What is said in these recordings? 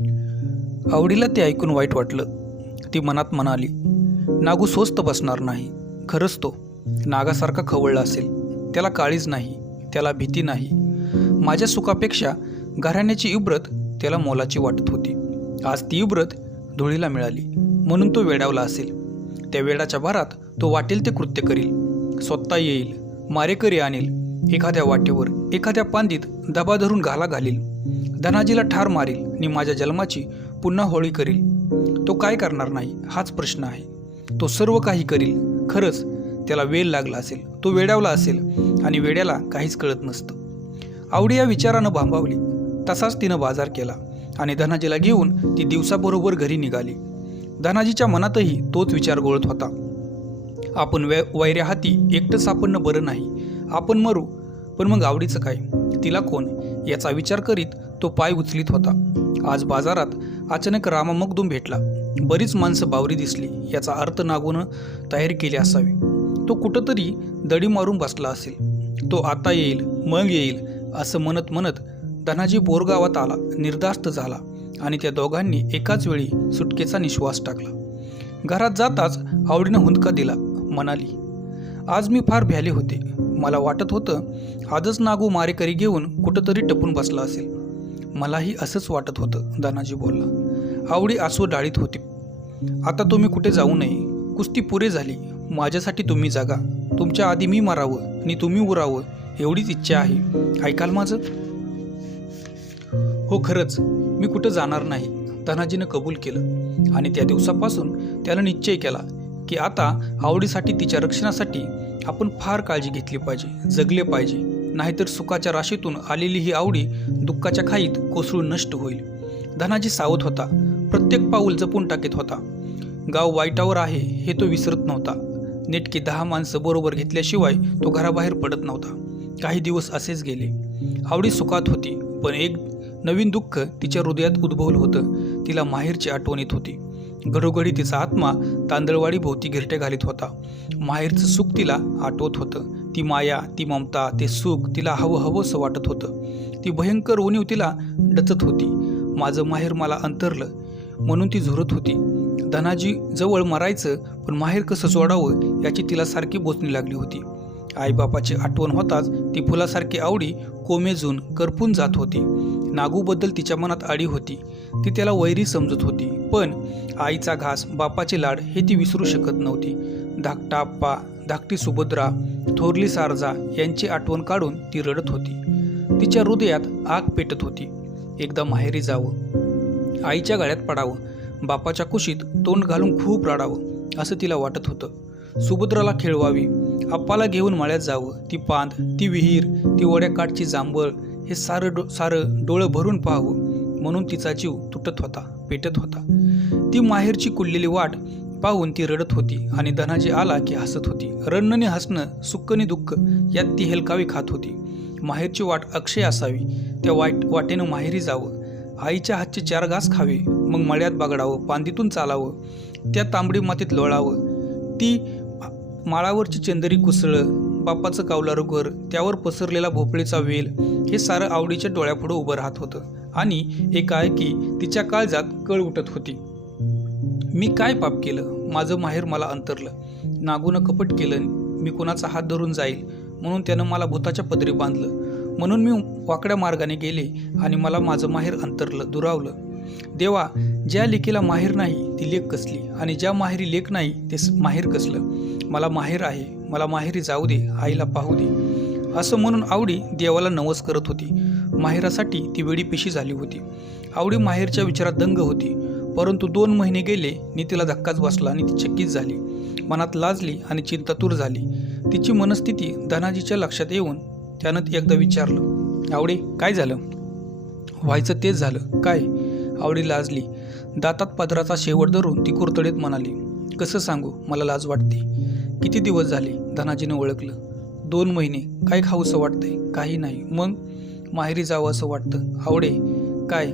आवडीला ते ऐकून वाईट वाटलं. ती मनात म्हणाली, नागू स्वस्त बसणार नाही. खरंच तो नागासारखा खवळला असेल. त्याला काळीज नाही, त्याला भीती नाही. माझ्या सुखापेक्षा घराण्याची इब्रत त्याला मोलाची वाटत होती. आज ती इब्रत धुळीला मिळाली म्हणून तो वेडावला असेल. त्या वेडाच्या भरात तो वाटेल ते कृत्य करील. स्वतः येईल, मारेकरी आणील, एखाद्या वाटेवर एखाद्या पांदीत दबा धरून घाला घालील. धनाजीला ठार मारील आणि माझ्या जन्माची पुन्हा होळी करील. तो काय करणार नाही हाच प्रश्न आहे. तो सर्व काही करील. खरंच त्याला वेळ लागला असेल, तो वेडावला असेल आणि वेड्याला काहीच कळत नसतं. आवडी या विचारानं भांबावली. तसाच तिनं बाजार केला आणि धनाजीला घेऊन ती दिवसाबरोबर घरी निघाली. धनाजीच्या मनातही तोच विचार गोळत होता. आपण वैऱ्या हाती एकटं सापडणं बरं नाही. आपण मरू, पण मग आवडीचं काय? तिला कोण? याचा विचार करीत तो पाय उचलीत होता. आज बाजारात अचानक रामा मगदूम भेटला. बरीच माणसं बावरी दिसली. याचा अर्थ नागूनं तयारी केली असावी. तो कुठंतरी दडी मारून बसला असेल. तो आता येईल, मग येईल असं म्हणत म्हणत धनाजी बोरगावात आला. निर्धास्त झाला आणि त्या दोघांनी एकाच वेळी सुटकेचा निश्वास टाकला. घरात जाताच आवडीनं हुंदका दिला. म्हणाली, आज मी फार भ्याले होते. मला वाटत होतं आजच नागू मारेकरी घेऊन कुठंतरी टपून बसला असेल. मलाही असंच वाटत होतं, धनाजी बोलला. आवडी आसू डाळीत होती. आता तुम्ही कुठे जाऊ नये. कुस्ती पुरे झाली. माझ्यासाठी तुम्ही जागा. तुमच्या आधी मी मारावं आणि तुम्ही उरावं एवढीच इच्छा आहे. ऐकाल माझं? हो, खरंच मी कुठं जाणार नाही, धनाजीनं कबूल केलं. आणि त्या दिवसापासून त्यानं निश्चय केला की आता आवडीसाठी, तिच्या रक्षणासाठी आपण फार काळजी घेतली पाहिजे, जगले पाहिजे. नाहीतर सुखाच्या राशीतून आलेली ही आवडी दुःखाच्या खाईत कोसळून नष्ट होईल. धनाजी सावध होता. प्रत्येक पाऊल जपून टाकीत होता. गाव वाईटावर आहे हे तो विसरत नव्हता. नेटकी 10 माणसं बरोबर घेतल्याशिवाय तो घराबाहेर पडत नव्हता. काही दिवस असेच गेले. आवडी सुखात होती, पण एक नवीन दुःख तिच्या हृदयात उद्भवलं होतं. तिला माहेरची आठवण येत होती. घडोघडी तिचा आत्मा तांदळवाडी भोवती घिरट्या घालीत होता. माहेरचं सुख तिला आठवत होतं. ती माया, ती ममता, ते सुख तिला हवंसं वाटत होतं. ती भयंकर उणीव तिला डचत होती. माझं माहेर मला अंतरलं म्हणून ती झुरत होती. धनाजी जवळ मरायचं, पण माहेर कसं सोडावं याची तिला सारखी बोचणी लागली होती. आईबापाची आठवण होताच ती फुलासारखी आवडी कोमेजून करपून जात होती. नागूबद्दल तिच्या मनात आडी होती. ती त्याला वैरी समजत होती, पण आईचा घास, बापाचे लाड हे ती विसरू शकत नव्हती. धाकटा आप्पा, धाकटी सुभद्रा, थोरली सारजा यांची आठवण काढून ती रडत होती. तिच्या हृदयात आग पेटत होती. एकदा माहेरी जावं, आईच्या गळ्यात पडावं, बापाच्या कुशीत तोंड घालून खूप रडावं असं तिला वाटत होतं. सुभद्राला खेळवावी, आप्पाला घेऊन मळ्यात जावं. ती पांद, ती विहीर, ती वड्याकाठची जांभळ हे सारं डोळं भरून पाहावं म्हणून तिचा जीव तुटत होता, पेटत होता. ती माहेरची कुललेली वाट पाहून ती रडत होती आणि धनाजी आला की हसत होती. रडणं हसणं, सुक्कनी दुःख यात ती हेलकावी खात होती. माहेरची वाट अक्षय असावी. त्या वाटेनं माहेरी जावं, आईच्या हातचे 4 घास खावे, मग मळ्यात बागडावं, पांदीतून चालावं, त्या तांबडी मातीत लोळावं. ती माळावरची चंदरी कुसळं, बापाचं कावलारं घर, त्यावर पसरलेला भोपळीचा वेल हे सारं आवडीच्या डोळ्यापुढं उभं राहत होतं. आणि एकाएकी तिच्या काळजात कळ उठत होती. मी काय पाप केलं? माझं माहेर मला अंतरलं. नागूनं कपट केलं. मी कुणाचा हात धरून जाईल म्हणून त्यानं मला भूताच्या पदरी बांधलं. म्हणून मी वाकड्या मार्गाने गेले आणि मला माझं माहेर अंतरलं, दुरावलं. देवा, ज्या लेकीला माहेर नाही ती लेक कसली, आणि ज्या माहेरी लेक नाही ते माहेर कसलं. मला माहेर आहे, मला माहेरी जाऊ दे, आईला पाहू दे असं म्हणून आवडी देवाला नवस करत होती. माहेरासाठी ती वेडीपिशी झाली होती. आवडी माहेरच्या विचारात दंग होती. परंतु 2 महिने गेले आणि तिला धक्काच बसला आणि ती चकित झाली. मनात लाजली आणि चिंतातूर झाली. तिची मनस्थिती धनाजीच्या लक्षात येऊन त्यानं एकदा विचारलं, आवडी काय झालं? व्हायचं तेच झालं. काय? आवडी लाजली. दातात पदराचा शेवट धरून ती कुरतडीत म्हणाली, कसं सांगू, मला लाज वाटते. किती दिवस झाले? धनाजीनं ओळखलं. 2 महिने. काय खाऊसं वाटतंय? काही नाही. मग माहेरी जावं असं वाटतं. आवडे काय?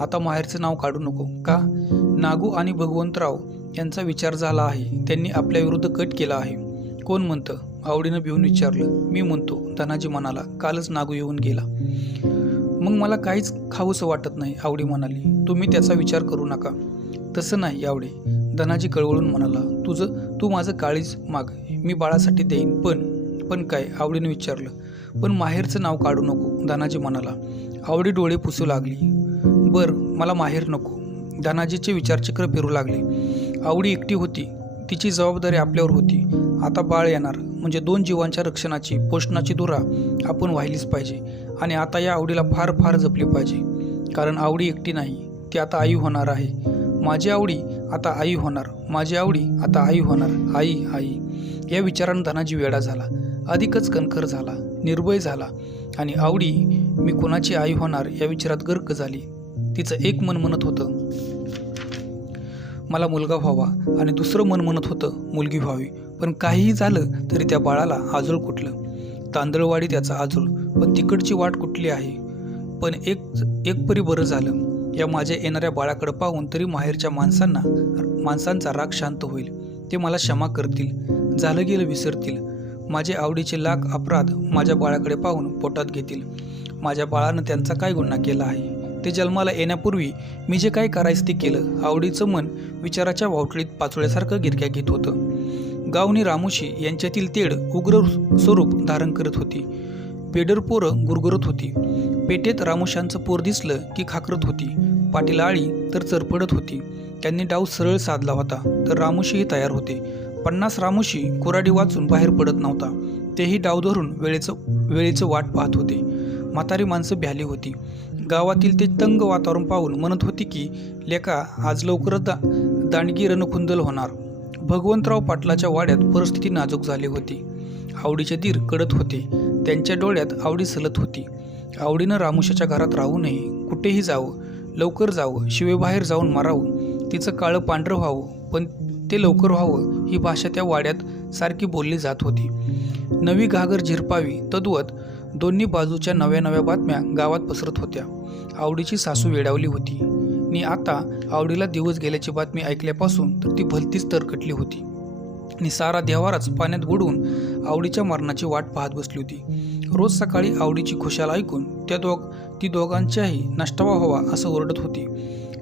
आता माहेरचं नाव काढू नको. का? नागू आणि भगवंतराव यांचा विचार झाला आहे. त्यांनी आपल्या विरुद्ध कट केला आहे. कोण म्हणतं? आवडीनं भिवून विचारलं. मी म्हणतो, धनाजी म्हणाला. कालच नागू येऊन गेला. मग मला काहीच खाऊसं वाटत नाही, आवडी म्हणाली. तुम्ही त्याचा विचार करू नका. तसं नाही आवडे, धनाजी कळवळून म्हणाला. तू माझं काळीज माग, मी बाळासाठी देईन. पण काय, आवडीने विचारलं. पण माहेरचं नाव काढू नको, धनाजी म्हणाला. आवडी डोळे पुसू लागली. मला माहेर नको. धनाजीचे विचारचक्र फिरू लागले. आवडी एकटी होती, तिची जबाबदारी आपल्यावर होती. आता बाळ येणार म्हणजे 2 जीवांच्या रक्षणाची, पोषणाची धुरा आपण वाहिलीच पाहिजे. आणि आता या आवडीला फार फार जपली पाहिजे. कारण आवडी एकटी नाही, ती आता आई होणार आहे. माझी आवडी आता आई होणार, माझी आवडी आता आई होणार. आई आई या विचारानं धनाजी वेडा झाला, अधिकच कणखर झाला, निर्भय झाला. आणि आवडी मी कोणाची आई होणार या विचारात गर्क झाली. तिचं एक मन म्हणत होतं मला मुलगा व्हावा, आणि दुसरं मन म्हणत होतं मुलगी व्हावी. पण काहीही झालं तरी त्या बाळाला आजोळ कुठलं. तांदळवाडी त्याचा आजोळ, पण तिकडची वाट कुठली आहे. पण एक परी बरं झालं, या माझ्या येणाऱ्या बाळाकडे पाहून तरी माहेरच्या माणसांचा राग शांत होईल. ते मला क्षमा करतील, झालं गेलं विसरतील. माझे आवडीचे लाख अपराध माझ्या बाळाकडे पाहून पोटात घेतील. माझ्या बाळानं त्यांचा काय गुन्हा केला आहे. ते जन्माला येण्यापूर्वी मी जे काय करायचं ते केलं. आवडीचं मन विचाराच्या वावटळीत पाचोळ्यासारखं गिरक्या घेत होतं. गावनी रामोशी यांच्यातील तेढ उग्र स्वरूप धारण करत होती. पेडर पोरं गुरगुरत होती. पेटेत रामोशांचं पोर दिसलं की खाकरत होती. पाटील आळी तर चरफडत होती. त्यांनी डाव सरळ साधला होता, तर रामोशीही तयार होते. 50 रामोशी कोराडी वाचून बाहेर पडत नव्हता. तेही डाव धरून वेळेचं वाट पाहत होते. म्हातारी माणसं भ्याली होती. गावातील ते तंग वातावरण पाहून म्हणत होती की लेका, आज लवकरच दांडगी रणकुंदल होणार. भगवंतराव पाटलाच्या वाड्यात परिस्थिती नाजूक झाली होती. आवडीचे धीर कडत होते. त्यांच्या डोळ्यात आवडी सलत होती. आवडीनं रामोशाच्या घरात राहू नये, कुठेही जावं, लवकर जावं, शिवेबाहेर जाऊन मारावं, तिचं काळं पांढरं व्हावं, पण ते लवकर व्हावं ही भाषा त्या वाड्यात सारखी बोलली जात होती. नवी घागर झिरपावी तद्वत दोन्ही बाजूच्या नव्या नव्या बातम्या गावात पसरत होत्या. आवडीची सासू वेडावली होती. आणि आता आवडीला दिवस गेल्याची बातमी ऐकल्यापासून तर ती भलतीच तरकटली होती. आणि सारा देवाराच पाण्यात बुडवून आवडीच्या मरणाची वाट पाहत बसली होती. रोज सकाळी आवडीची खुशाल ऐकून ती दोघांच्याही नष्टावा व्हावा असं ओरडत होती.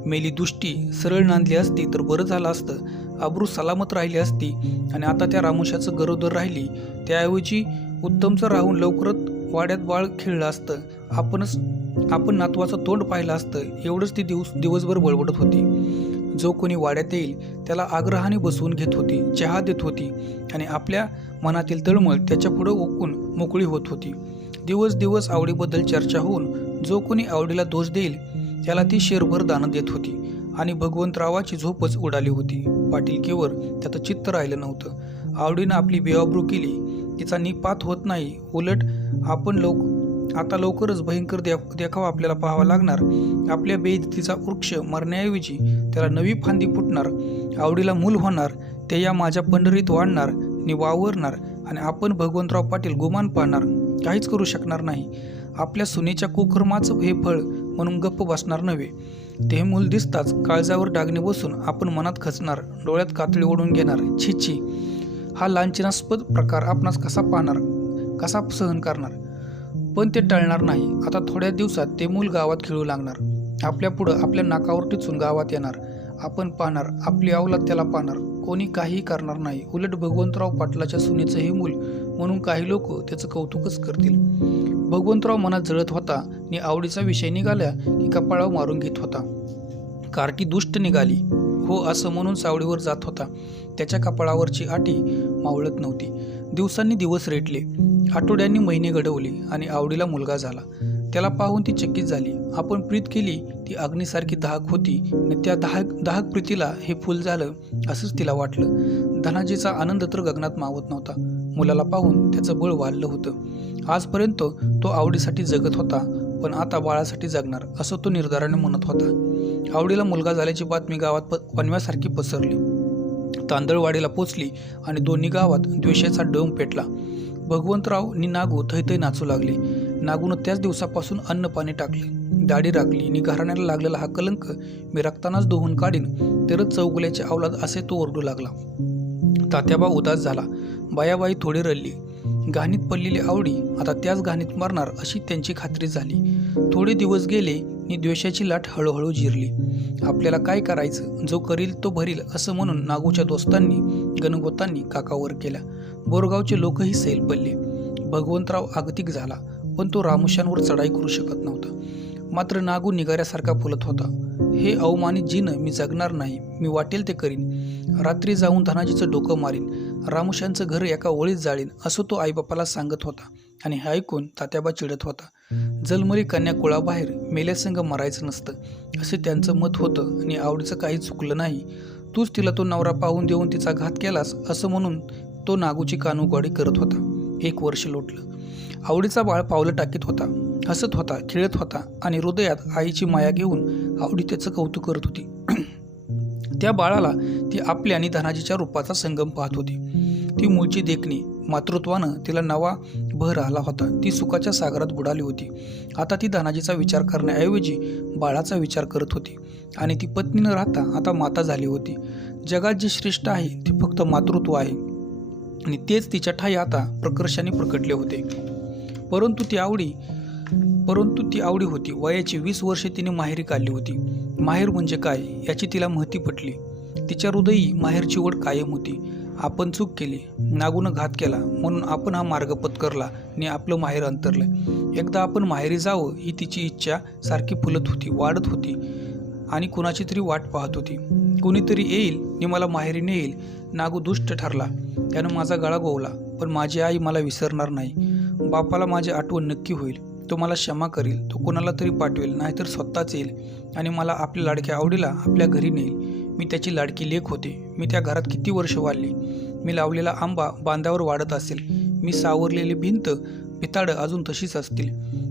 मेली दुष्टी सरळ नांदली असती तर बरं झालं असतं, अब्रू सलामत राहिली असती. आणि आता त्या रामोशाचं गरोदर राहिली, त्याऐवजी उत्तमचं राहून लवकरच वाड्यात बाळ खेळलं असतं, आपण नातवाचं तोंड पाहिलं असतं, एवढंच ती दिवसभर बडबडत होती. जो कोणी वाड्यात येईल त्याला आग्रहाने बसवून घेत होती, चहा देत होती आणि आपल्या मनातील तळमळ त्याच्या पुढं ओकून मोकळी होत होती. दिवस आवडीबद्दल चर्चा होऊन जो कोणी आवडीला दोष देईल त्याला ती शेरभर दानं देत होती. आणि भगवंतरावाची झोपच उडाली होती. पाटीलकीवर त्याचं चित्त राहिलं नव्हतं. आवडीनं आपली बेआबरू केली, तिचा निपात होत नाही. उलट आता लवकरच भयंकर देखावा आपल्याला पाहावा लागणार. आपल्या बेइज्जतीचा वृक्ष मरण्याऐवजी त्याला नवी फांदी फुटणार. आवडीला मूल होणार, ते या माझ्या पंढरीत वाढणार आणि वावरणार. आणि आपण भगवंतराव पाटील गुमान पाहणार, काहीच करू शकणार नाही. आपल्या सुनेच्या कुकर्माचं हे फळ म्हणून गप्प बसणार नव्हे. ते मूल दिसताच काळजावर डागणे बसून आपण मनात खचणार, डोळ्यात कातळी ओढून घेणार. छी, हा लांछनास्पद प्रकार आपणास कसा पाहणार, कसा सहन करणार. पण ते टळणार नाही. आता थोड्या दिवसात ते मूल गावात खेळू लागणार, आपल्या पुढं आपल्या नाकावर टिचून गावात येणार. आपण पाहणार, आपली अवलाद त्याला पाहणार. कोणी काहीही करणार नाही. उलट भगवंतराव पाटलाच्या सुनेचं हे मूल म्हणून काही लोक त्याचं कौतुकच करतील. भगवंतराव मनात जळत होता आणि आवडीचा विषय निघाला की कपाळावर मारून घेत होता. कार्टी दुष्ट निघाली हो असं म्हणून सावडीवर जात होता. त्याच्या कपाळावरची आटी मावळत नव्हती. दिवसांनी दिवस रेटले, आठवड्यांनी महिने घडवले आणि आवडीला मुलगा झाला. त्याला पाहून ती चकित झाली. आपण प्रीत केली ती अग्नीसारखी दाहक होती आणि त्या दाहक प्रीतीला हे फूल झालं असंच तिला वाटलं. धनाजीचा आनंद तर गगनात मावत नव्हता. मुलाला पाहून त्याचं बळ वाढलं होतं. आजपर्यंत तो आवडीसाठी जगत होता, पण आता बाळासाठी जगणार असं तो निर्धाराने म्हणत होता. आवडीला मुलगा झाल्याची बातमी गावात वनव्यासारखी पसरली. तांदळवाडीला पोचली आणि दोन्ही गावात द्वेषाचा डोंग पेटला. भगवंतराव आणि नागू थैथै नाचू लागले. नागून त्याच दिवसापासून अन्न पाणी टाकले, दाढी राखली आणि घराण्याला लागलेला हा कलंक मी रक्तानाच धुवून काढीन, तरच चौगुल्याचे अवलाद असे तो ओरडू लागला. तात्याबा उदास झाला. बायाबाई थोडी रडली. गाणीत पडलेली आवडी आता त्याच गाणीत मरणार अशी त्यांची खात्री झाली. थोडे दिवस गेले नि द्वेषाची लाट हळूहळू जिरली. आपल्याला काय करायचं, जो करील तो भरील असं म्हणून नागूच्या दोस्तांनी गणगोतांनी काकावर केल्या. बोरगावचे लोकही सैल पडले. भगवंतराव आगतिक झाला, पण तो रामुशांवर चढाई करू शकत नव्हता. मात्र नागू निगाऱ्यासारखा फुलत होता. हे अवमानित जीनं मी जगणार नाही, मी वाटेल ते करीन. रात्री जाऊन धनाजीचं डोकं मारीन, रामुशांचं घर एका ओळीत जाळीन, असं तो आईबापाला सांगत होता. आणि हे ऐकून तात्याबा चिडत होता. जलमरी कन्या कुळाबाहेर मेल्यासंग मरायचं नसतं, असे त्यांचं मत होतं. आणि आवडीचं काही चुकलं नाही. तूच तिला तो नवरा पाहून देऊन तिचा घात केलास, असं म्हणून तो नागूची कानूगोडी करत होता. 1 वर्ष लोटलं. आवडीचा बाळ पावलं टाकीत होता, हसत होता, खेळत होता आणि हृदयात आईची माया घेऊन आवडी त्याचं कौतुक करत होती. त्या बाळाला ती आपल्या आणि धनाजीच्या रूपाचा संगम पाहत होती. ती मूळची देखणी मातृत्वानं तिला नवा भर आला होता. ती सुखाच्या सागरात बुडाली होती. आता ती धनाजीचा विचार करण्याऐवजी बाळाचा विचार करत होती. आणि ती पत्नी न राहता आता माता झाली होती. जगात जे श्रेष्ठ आहे ते फक्त मातृत्व आहे आणि तेच तिच्या ठाई आता प्रकर्षाने प्रकटले होते. परंतु ती आवडी होती. वयाची 20 वर्षे तिने माहेरी काढली होती. माहेर म्हणजे काय याची तिला महती पटली. तिच्या हृदयी माहेरची ओढ कायम होती. आपण चूक केली, नागूनं घात केला म्हणून आपण हा मार्ग पत्करला आणि आपलं माहेर अंतरलं. एकदा आपण माहेरी जावं ही तिची इच्छा सारखी फुलत होती, वाढत होती आणि कुणाची तरी वाट पाहत होती. कोणीतरी येईल आणि मला माहेरी नेईल. नागू दुष्ट ठरला, त्यानं माझा गळा गोवला, पण माझी आई मला विसरणार नाही. बापाला माझी आठवण नक्की होईल. तो मला क्षमा करील. तो कोणाला तरी पाठवेल, नाहीतर स्वतःच येईल आणि मला आपल्या लाडक्या आवडीला आपल्या घरी नेईल. मी त्याची लाडकी लेक होते. मी त्या घरात किती वर्ष वाढली. मी लावलेला आंबा बांधावर वाढत असेल. मी सावरलेली भिंत पिताडं अजून तशीच असतील.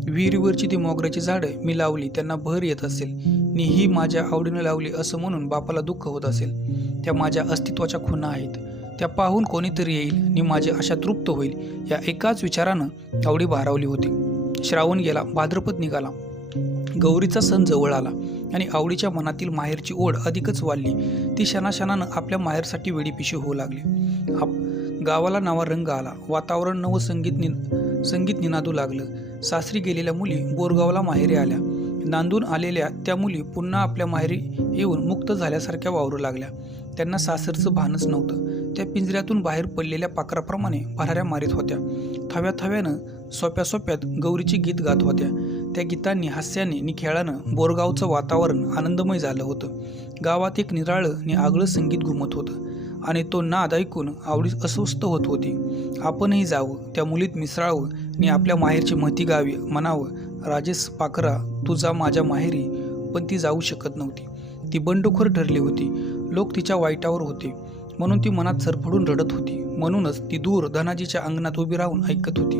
विहिरीवरची ती मोगऱ्याची झाडं मी लावली, त्यांना भर येत असेल. नि ही माझ्या आवडीनं लावली असं म्हणून बापाला दुःख होत असेल. त्या माझ्या अस्तित्वाच्या खुणा आहेत. त्या पाहून कोणीतरी येईल आणि माझी आशा तृप्त होईल. या एकाच विचारानं आवडी भारावली होती. श्रावण गेला, भाद्रपद निघाला. गौरीचा सण जवळ आला आणि आवडीच्या मनातील माहेरची ओढ अधिकच वाढली. ती क्षणाक्षणानं आपल्या माहेरसाठी वेडीपिशी होऊ लागली. गावाला नवा रंग आला. वातावरण नवं संगीत निनादू लागलं. सासरी गेलेल्या मुली बोरगावला माहेरी आल्या. नांदून आलेल्या त्या मुली पुन्हा आपल्या माहेरी येऊन मुक्त झाल्यासारख्या वावरू लागल्या. त्यांना सासरचं भानच नव्हतं. त्या पिंजऱ्यातून बाहेर पडलेल्या पाखराप्रमाणे भराऱ्या मारीत होत्या. थव्याथव्यानं सोप्यात गौरीची गीत गात होत्या. त्या गीतांनी, हास्याने आणि खेळानं बोरगावचं वातावरण आनंदमय झालं होतं. गावात एक निराळं आणि आगळं संगीत घुमत होतं आणि तो नाद ऐकून आवडी अस्वस्थ होत होती. आपणही जावं, त्या मुलीत मिसळावं आणि आपल्या माहेरची महती गावी म्हणावं. राजेश पाखरा तू जा माझ्या माहेरी, पण ती जाऊ शकत नव्हती. ती बंडखोर ठरली होती. लोक तिच्या वाईटावर होते म्हणून ती मनात सरफडून रडत होती. म्हणूनच ती दूर धनाजीच्या अंगणात उभी राहून ऐकत होती.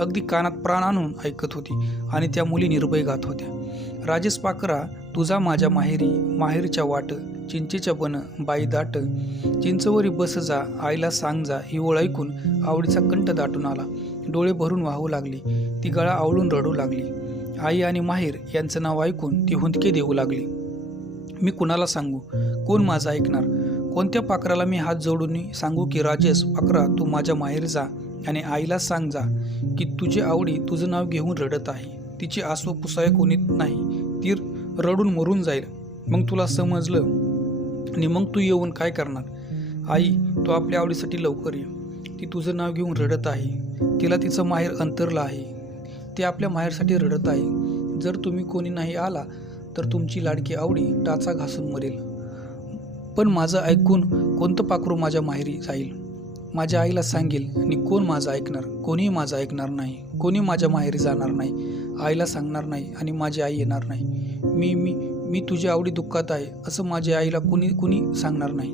अगदी कानात प्राण आणून ऐकत होती आणि त्या मुली निर्भय गात होत्या. राजेश पाखरा तुझा माझ्या माहेरी, माहेरच्या वाट चिंचेच्या बन बाई दाट, चिंचवरी बस जा आईला सांग जा. ही ओळ ऐकून आवडीचा कंठ दाटून आला. डोळे भरून वाहू लागली. ती गळा आवळून रडू लागली. आई आणि माहेर यांचं नाव ऐकून ती हुंदके देऊ लागली. मी कुणाला सांगू, कोण माझं ऐकणार? कोणत्या पाखराला मी हात जोडून सांगू की राजेश पाखरा तू माझ्या माहेर जा आणि आईला सांग जा की तुझी आवडी तुझं नाव घेऊन रडत आहे. तिची आसू पुसाय कोणी नाही, ती रडून मरून जाईल. मग तुला समजलं आणि मग तू येऊन काय करणार? आई तू आपल्या आवडीसाठी लवकर ये. ती तुझं नाव घेऊन रडत आहे. तिला तिचं माहेर अंतरलं आहे. ती आपल्या माहेरसाठी रडत आहे. जर तुम्ही कोणी नाही आला तर तुमची लाडकी आवडी टाचा घासून मरेल. पण माझं ऐकून कोणतं पाखरू माझ्या माहेरी जाईल? माझ्या आईला सांगेल आणि कोण माझं ऐकणार? कोणीही माझं ऐकणार नाही. कोणी माझ्या माहेरी जाणार नाही, आईला सांगणार नाही आणि माझी आई येणार नाही. मी मी मी तुझ्या आवडी दुःखात आहे असं माझ्या आईला कुणी सांगणार नाही.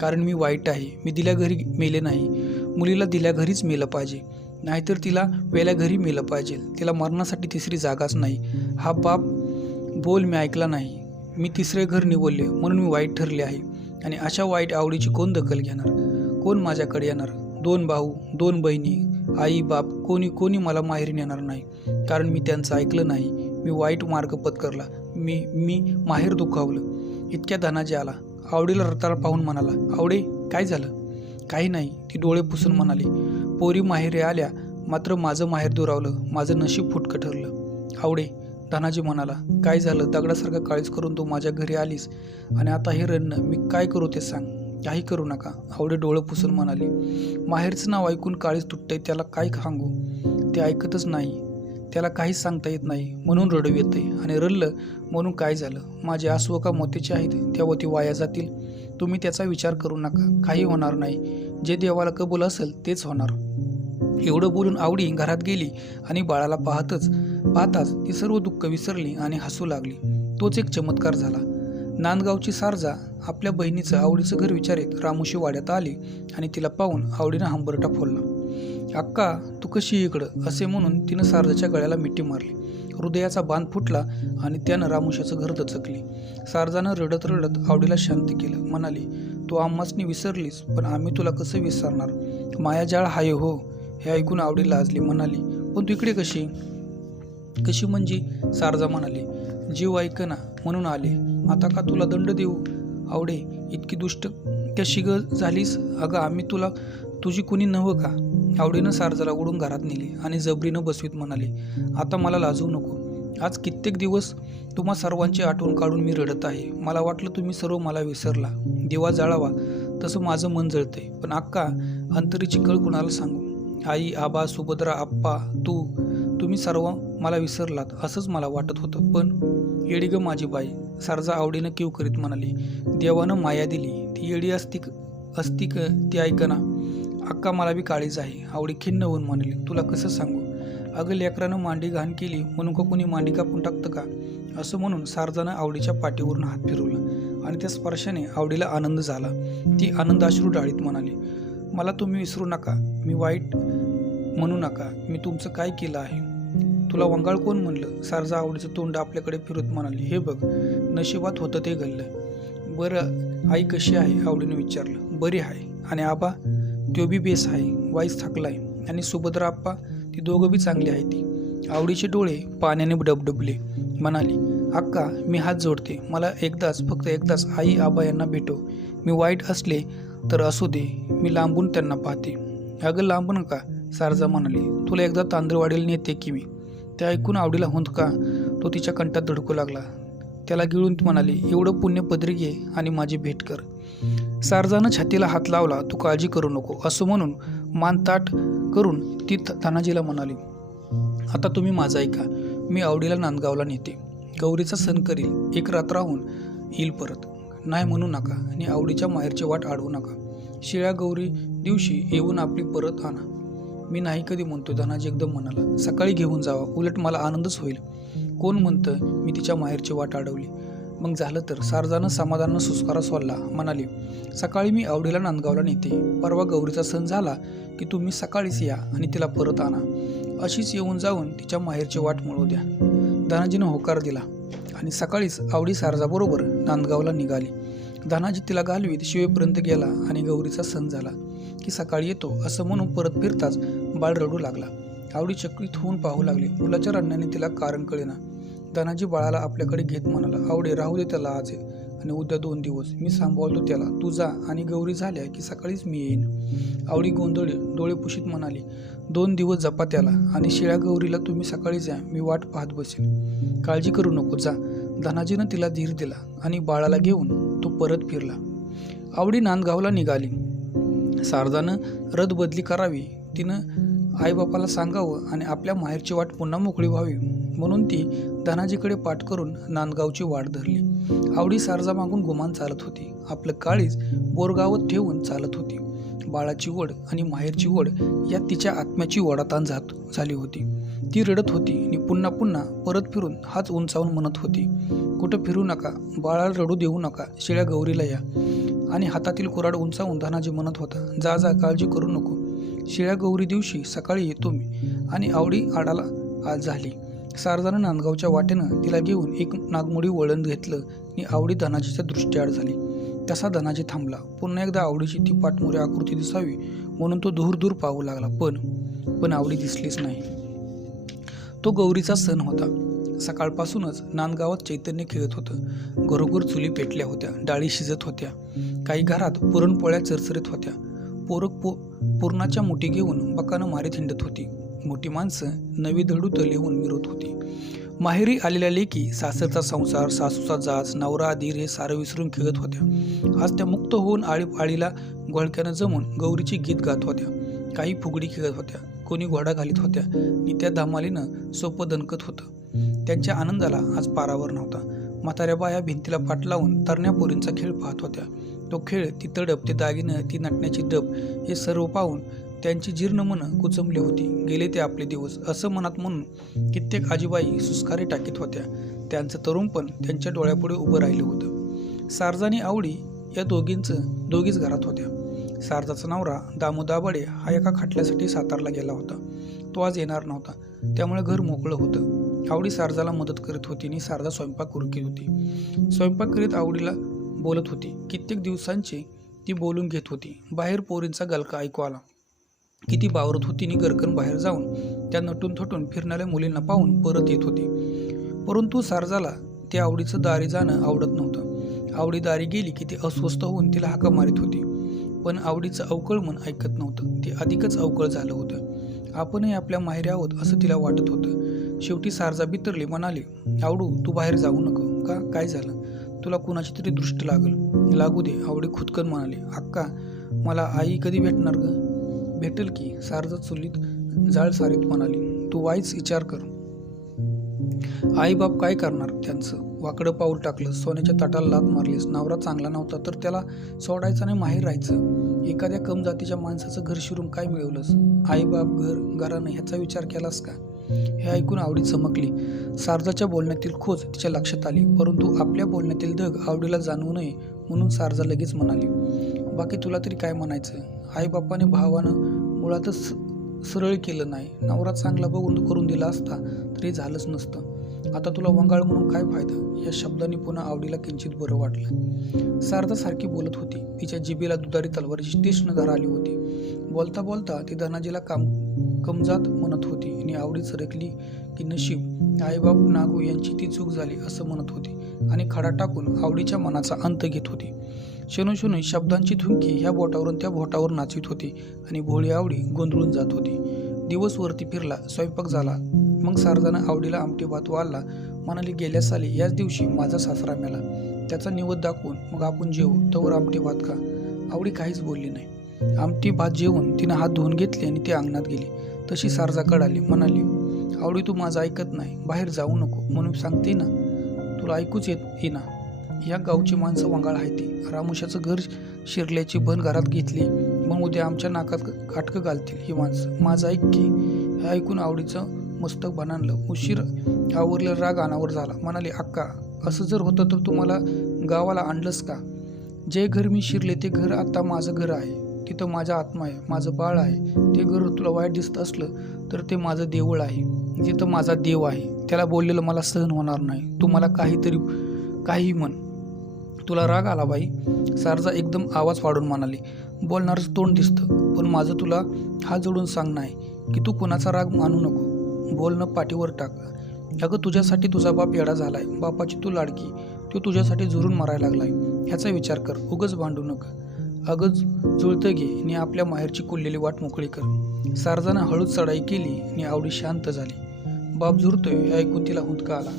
कारण मी वाईट आहे. मी दिल्या घरी मेले नाही. मुलीला दिल्या घरीच मेलं पाहिजे, नाहीतर तिला वेल्या घरी मेलं पाहिजे. तिला मरणासाठी तिसरी जागाच नाही. हा बाप बोल मी ऐकला नाही. मी तिसरे घर निवडले म्हणून मी वाईट ठरले आहे आणि अशा वाईट आवडीची कोण दखल घेणार? कोण माझ्याकडे येणार? 2 भाऊ 2 बहिणी, आई बाप कोणी मला माहेरी नेणार नाही. कारण मी त्यांचं ऐकलं नाही. मी वाईट मार्ग पत्करला. मी माहेर दुखावलं. इतक्या धनाजी आला. आवडीला रताळ पाहून म्हणाला, आवडे काय झालं? काही नाही, ती डोळे पुसून म्हणाली. पोरी माहेरी आल्या मात्र माझं माहेर दुरावलं. माझं नशीब फुटकं ठरलं. आवडे धनाजी म्हणाला, काय झालं? दगडासारखं काळीज करून तू माझ्या घरी आलीस आणि आता हे रडणं, मी काय करू ते सांग. काही करू नका, आवडी डोळं पुसून म्हणाली. माहेरचं नाव ऐकून काळीज तुटतंय, त्याला काय सांगू? ते ऐकतच नाही, त्याला काहीच सांगता येत नाही म्हणून रडू येतंय. आणि रडलं म्हणून काय झालं? माझे आसू का मोतीचे आहेत, तेव्हा ती वाया जातील. तुम्ही त्याचा विचार करू नका, काही होणार नाही. जे देवाला कबूल असेल तेच होणार. एवढं बोलून आवडी घरात गेली आणि बाळाला पाहताच ती सर्व दुःख विसरली आणि हसू लागली. तोच एक चमत्कार झाला. नांदगावची सारजा आपल्या बहिणीचं आवडीचं घर विचारित रामोशी वाड्यात आली आणि तिला पाहून आवडीनं हंबरटा फोडला. अक्का, तू कशी इकडं? असे म्हणून तिनं सारजाच्या गळ्याला मिठी मारली. हृदयाचा बांध फुटला आणि त्यानं रामोशाचं घर दचकली. सारजानं रडत रडत आवडीला शांत केलं. म्हणाली, तू आम्हासनी विसरलीस, पण आम्ही तुला कसं विसरणार? मायाजाळ हाय हो. हे ऐकून आवडी लाजली. म्हणाली, पण तू इकडे कशी? कशी म्हणजे? सारजा म्हणाली, जीव ऐकना म्हणून आले. आता का तुला दंड देऊ? आवडे, इतकी दुष्ट कशी ग झालीस? अगं, आम्ही तुझी कुणी नव्ह का? आवडीनं सारजाला ओढून घरात नेली आणि जबरीनं बसवीत म्हणाली, आता मला लाजवू नको. आज कित्येक दिवस तुम्हा सर्वांची आठवण काढून मी रडत आहे. मला वाटलं तुम्ही सर्व मला विसरला. दिवा जाळावा तसं माझं मन जळतंय. पण अक्का, अंतरीची कळ कुणाला सांगू? आई, आबा, सुभद्रा, आप्पा, तुम्ही सर्व मला विसरलात असंच मला वाटत होतं. पण येडी ग माझी बाई. सारजा आवडीनं किव करीत म्हणाली, देवानं माया दिली, ती येडी असती ती ऐकना. अक्का, मला बी काळीज आहे. आवडी खिन्न होऊन म्हणाली, तुला कसं सांगू? अगं, लेकरानं मांडी घाण केली म्हणून का कोणी मांडी कापून टाकतं का? असं म्हणून सारजानं आवडीच्या पाठीवरून हात फिरवला आणि त्या स्पर्शाने आवडीला आनंद झाला. ती आनंदाश्रू डाळीत म्हणाली, मला तुम्ही विसरू नका, मी वाईट म्हणू नका. मी तुमचं काय केलं आहे? तुला वंगाळ कोण म्हणलं? सारजा आवडीचं तोंड आपल्याकडे फिरत म्हणाली, हे बघ, नशिबात होतं ते घडलं. बरं, आई कशी आहे? आवडीनं विचारलं. बरी आहे. आणि आबा? तो बी बेस आहे, वाईच थकलाय. आणि सुभद्रा आप्पा? ती दोघं बी चांगली आहे. ती आवडीचे डोळे पाण्याने डबडबले. म्हणाली, अक्का, मी हात जोडते. मला फक्त एकदाच आई आबा यांना भेटो. मी वाईट असले तर असू दे, मी लांबून त्यांना पाहते. अगं, लांबून का? सारजा म्हणाली, तुला एकदा तांदळवाडीला नेते की मी. ते ऐकून आवडीला हुंदका तो तिच्या कंठात धडकू लागला. त्याला गिळून म्हणाली, एवढं पुण्य पदरी घे आणि माझी भेट कर. सारजानं छातीला हात लावला. तू काळजी करू नको असं म्हणून मान ताट करून ती तानाजीला म्हणाली, आता तुम्ही माझं ऐका. मी आवडीला नांदगावला नेते. गौरीचा सण करील. एक रात्र राहून येईल परत. नाही म्हणू नका आणि आवडीच्या माहेरची वाट अडवू नका. शिळ्या गौरी दिवशी येऊन आपली परत आणा. मी नाही कधी म्हणतो, धनाजी एकदम म्हणाला. सकाळी घेऊन जावा, उलट मला आनंदच होईल. कोण म्हणतं मी तिच्या माहेरची वाट अडवली? मग झालं तर. सारजानं समाधानानं सुस्कारा सोडला. म्हणाली, सकाळी मी आवडीला नांदगावला नेते. परवा गौरीचा सण झाला की तुम्ही सकाळीच या आणि तिला परत आणा. अशीच येऊन जाऊन तिच्या माहेरची वाट मिळवू द्या. धनाजीनं होकार दिला आणि सकाळीच आवडी सारजाबरोबर नांदगावला निघाली. धनाजी तिला घालवीत शिवेपर्यंत गेला आणि गौरीचा सण झाला की सकाळी येतो असं म्हणून परत फिरताच बाळ रडू लागला. आवडी चकित होऊन पाहू लागली. मुलाच्या रडण्याने तिला कारण कळेना. धनाजी बाळाला आपल्याकडे घेत म्हणाला, आवडे, राहू दे त्याला आज आणि उद्या 2 दिवस मी सांभाळतो त्याला. तू जा आणि गौरी झाल्या की सकाळीच मी येईन. आवडी गोंधळी डोळे पुशीत म्हणाली, 2 दिवस जपा त्याला आणि शिळ्या गौरीला तुम्ही सकाळीच या. मी वाट पाहत बसेन. काळजी करू नको, जा. धनाजीनं तिला धीर दिला आणि बाळाला घेऊन तो परत फिरला. आवडी नांदगावला निघाली. सारजानं रथ बदली करावी. तिनं आईबापाला सांगावं आणि आपल्या माहेरची वाट पुन्हा मोकळी व्हावी म्हणून ती धनाजीकडे पाठ करून नांदगावची वाट धरली. आवडी सारजा मागून गुमान चालत होती. आपलं काळीज बोरगावात ठेवून चालत होती. बाळाची ओढ आणि माहेरची ओढ या तिच्या आत्म्याची ओढाताण झाली होती. ती रडत होती आणि पुन्हा पुन्हा परत फिरून हात उंचावून म्हणत होती, कुठं फिरू नका, बाळाला रडू देऊ नका, शिळ्या गौरीला या. आणि हातातील कुऱ्हाड उंचावून धनाजी म्हणत होता, जा जा, काळजी करू नको, शिळ्या गौरी दिवशी सकाळी येतो मी. आणि आवडी आडाला आज झाली. सारजानं नांदगावच्या वाटेनं तिला घेऊन एक नागमोडी वळण घेतलं आणि आवडी धनाजीच्या दृष्टीआड झाली. तसा धनाजी थांबला. पुन्हा एकदा आवडीची ती पाठमोरी आकृती दिसावी म्हणून तो दूर दूर पाहू लागला. पण आवडी दिसलीच नाही. तो गौरीचा सण होता. सकाळपासूनच नांदगावात चैतन्य खेळत होतं. घरोघर चुली पेटल्या होत्या, डाळी शिजत होत्या. काही घरात पुरणपोळ्या चरचरीत होत्या. पुरणाच्या मुठी घेऊन बकानं मारीत हिंडत होती. मोठी माणसं नवी धडूत लिहून मिरवत होती. माहेरी आलेल्या लेकी सासरचा संसार, सासूचा जाच, नवरा धीर हे सारं विसरून खेळत होत्या. आज त्या मुक्त होऊन आळीला घोळक्यानं जमून गौरीची गीत गात होत्या. काही फुगडी खेळत होत्या, कोणी घोडा घालीत होत्या आणि त्या धमालीनं सोपं दणकत होतं. त्यांच्या आनंदाला आज पारावर नव्हता. म्हाताऱ्या बाया भिंतीला पाठ लावून तरण्या पोरींचा खेळ पाहत होत्या. तो खेळ, ती तडप, ते दागिनं, ती नटण्याची डब हे सर्व पाहून त्यांची जीर्ण मनं कुचंबली होती. गेले ते आपले दिवस असं मनात म्हणून कित्येक आजीबाई सुस्कारे टाकीत होत्या. त्यांचं तरुणपण त्यांच्या डोळ्यापुढे उभं राहिलं होतं. सारजा आणि आवडी या दोघीच घरात होत्या. सारजाचा नवरा दामू दाभाडे हा एका खटल्यासाठी सातारला गेला होता. तो आज येणार नव्हता, त्यामुळे घर मोकळं होतं. आवडी सारजाला मदत करत होती आणि सारजा स्वयंपाक उरकीत होती. स्वयंपाक करीत आवडीला बोलत होती. कित्येक दिवसांची ती बोलून घेत होती. बाहेर पोरींचा गलका ऐकू आला. किती बावरत होती आणि गरकन बाहेर जाऊन त्या नटून थटून फिरणाऱ्या मुलींना पाहून परत येत होती. परंतु सारजाला ते आवडीचं दारी जाणं आवडत नव्हतं. आवडी दारी गेली की ती अस्वस्थ होऊन तिला हाका मारित होती. पण आवडीचं अवकळ मन ऐकत नव्हतं. ते अधिकच अवकळ झालं होतं. आपणही आपल्या माहेरी आहोत असं तिला वाटत होतं. शेवटी सारजा बितरली, म्हणाली, आवडू, तू बाहेर जाऊ नको का? काय झालं? तुला कुणाची तरी दृष्ट लागू दे. आवडी खुदकन म्हणाली, अक्का, मला आई कधी भेटणार ग? भेटेल की, सारजा चुलीत जाळ सारीत म्हणाली. तू वाईच विचार कर. आई बाप काय करणार त्यांचं? वाकडं पाऊल टाकलं, सोन्याच्या ताटाला लात मारलीस, नवरा चांगला नव्हता तर त्याला सोडायचं आणि माहेर राहायचं. एखाद्या कम जातीच्या माणसाचं घर शिरून काय मिळवलंस? आई बाप, घरानं ह्याचा विचार केलास का? हे ऐकून आवडी चमकली. सारजाच्या बोलण्यातील खोज तिच्या लक्षात आली, परंतु आपल्या बोलण्यातील धग आवडीला जाणवू नये म्हणून सारजा लगेच म्हणाली, बाकी तुला तरी काय म्हणायचं? आई बापाने भावानं मुळातच सरळ केलं नाही. नवरा चांगला बघून करून दिला असता तरी झालंच नसतं. आता तुला वंगाळ म्हणून काय फायदा? या शब्दांनी पुन्हा आवडीला किंचित बरं वाटलं. सारदा सारखी बोलत होती. तिच्या जिभेला दुधारी तलवारीची तीक्ष्ण धार आली होती. बोलता बोलता ती धनाजीला कमजात म्हणत होती आणि आवडी सरकली की नशीब, आईबाप, नागू यांची ती चूक झाली असं म्हणत होती आणि खडा टाकून आवडीच्या मनाचा अंत घेत होती. शनू शब्दांची थुंकी ह्या बोटावरून त्या बोटावर नाचवीत होती आणि भोळी आवडी गोंधळून जात होती. दिवस वरती फिरला, स्वयंपाक झाला. मग सारजानं आवडीला आमटी भात वाढला. म्हणाली, गेल्या साली याच दिवशी माझा सासरा मेला, त्याचा निवद दाखवून मग आपण जेवू, तोवर आमटी भात खा. आवडी काहीच बोलली नाही. आमटी भात जेवून तिनं हात धुवून घेतले आणि ती अंगणात गेली. तशी सारजा कडाली, म्हणाली, आवडी, तू माझं ऐकत नाही, बाहेर जाऊ नको म्हणून सांगते ना, तुला ऐकूच येईना. या गावची माणसं वंगाळ आहे ती. रामुशाचं घर शिरल्याची बन घरात घेतली, मग उद्या आमच्या नाकात काटकं घालतील ही माणसं. माझं ऐक की. हे ऐकून आवडीचं मस्तक बनाणलं. उशीर आवरलेला राग अनावर झाला. म्हणाली, अक्का, असं जर होतं तर तुम्हाला गावाला आणलंस का? जे घर मी शिरले ते घर आता माझं घर आहे. तिथं माझा आत्मा आहे, माझं बाळ आहे. ते घर तुला वाईट दिसत असलं तर ते माझं देऊळ आहे. तिथं माझा देव आहे. त्याला बोललेलं मला सहन होणार नाही. तू मला काही म्हण. तुला राग आला बाई? सारजा एकदम आवाज वाढून म्हणाली, बोलणारच तोंड दिसतं, पण माझं तुला हात जोडून सांगणं आहे की तू कुणाचा राग मानू नको. बोलणं पाठीवर टाक. अगं, तुझ्यासाठी तुझा बाप येडा झालाय. बापाची तू लाडकी, तो तुझ्यासाठी झुरून मारायला लागलाय. ह्याचा विचार कर. उगच भांडू नका. अगं, जुळतं घे आणि आपल्या माहेरची कुललेली वाट मोकळी कर. सारजानं हळूच चढाई केली आणि आवडी शांत झाली. बाप झुरतोय हे ऐकून तिला हुंदका आला.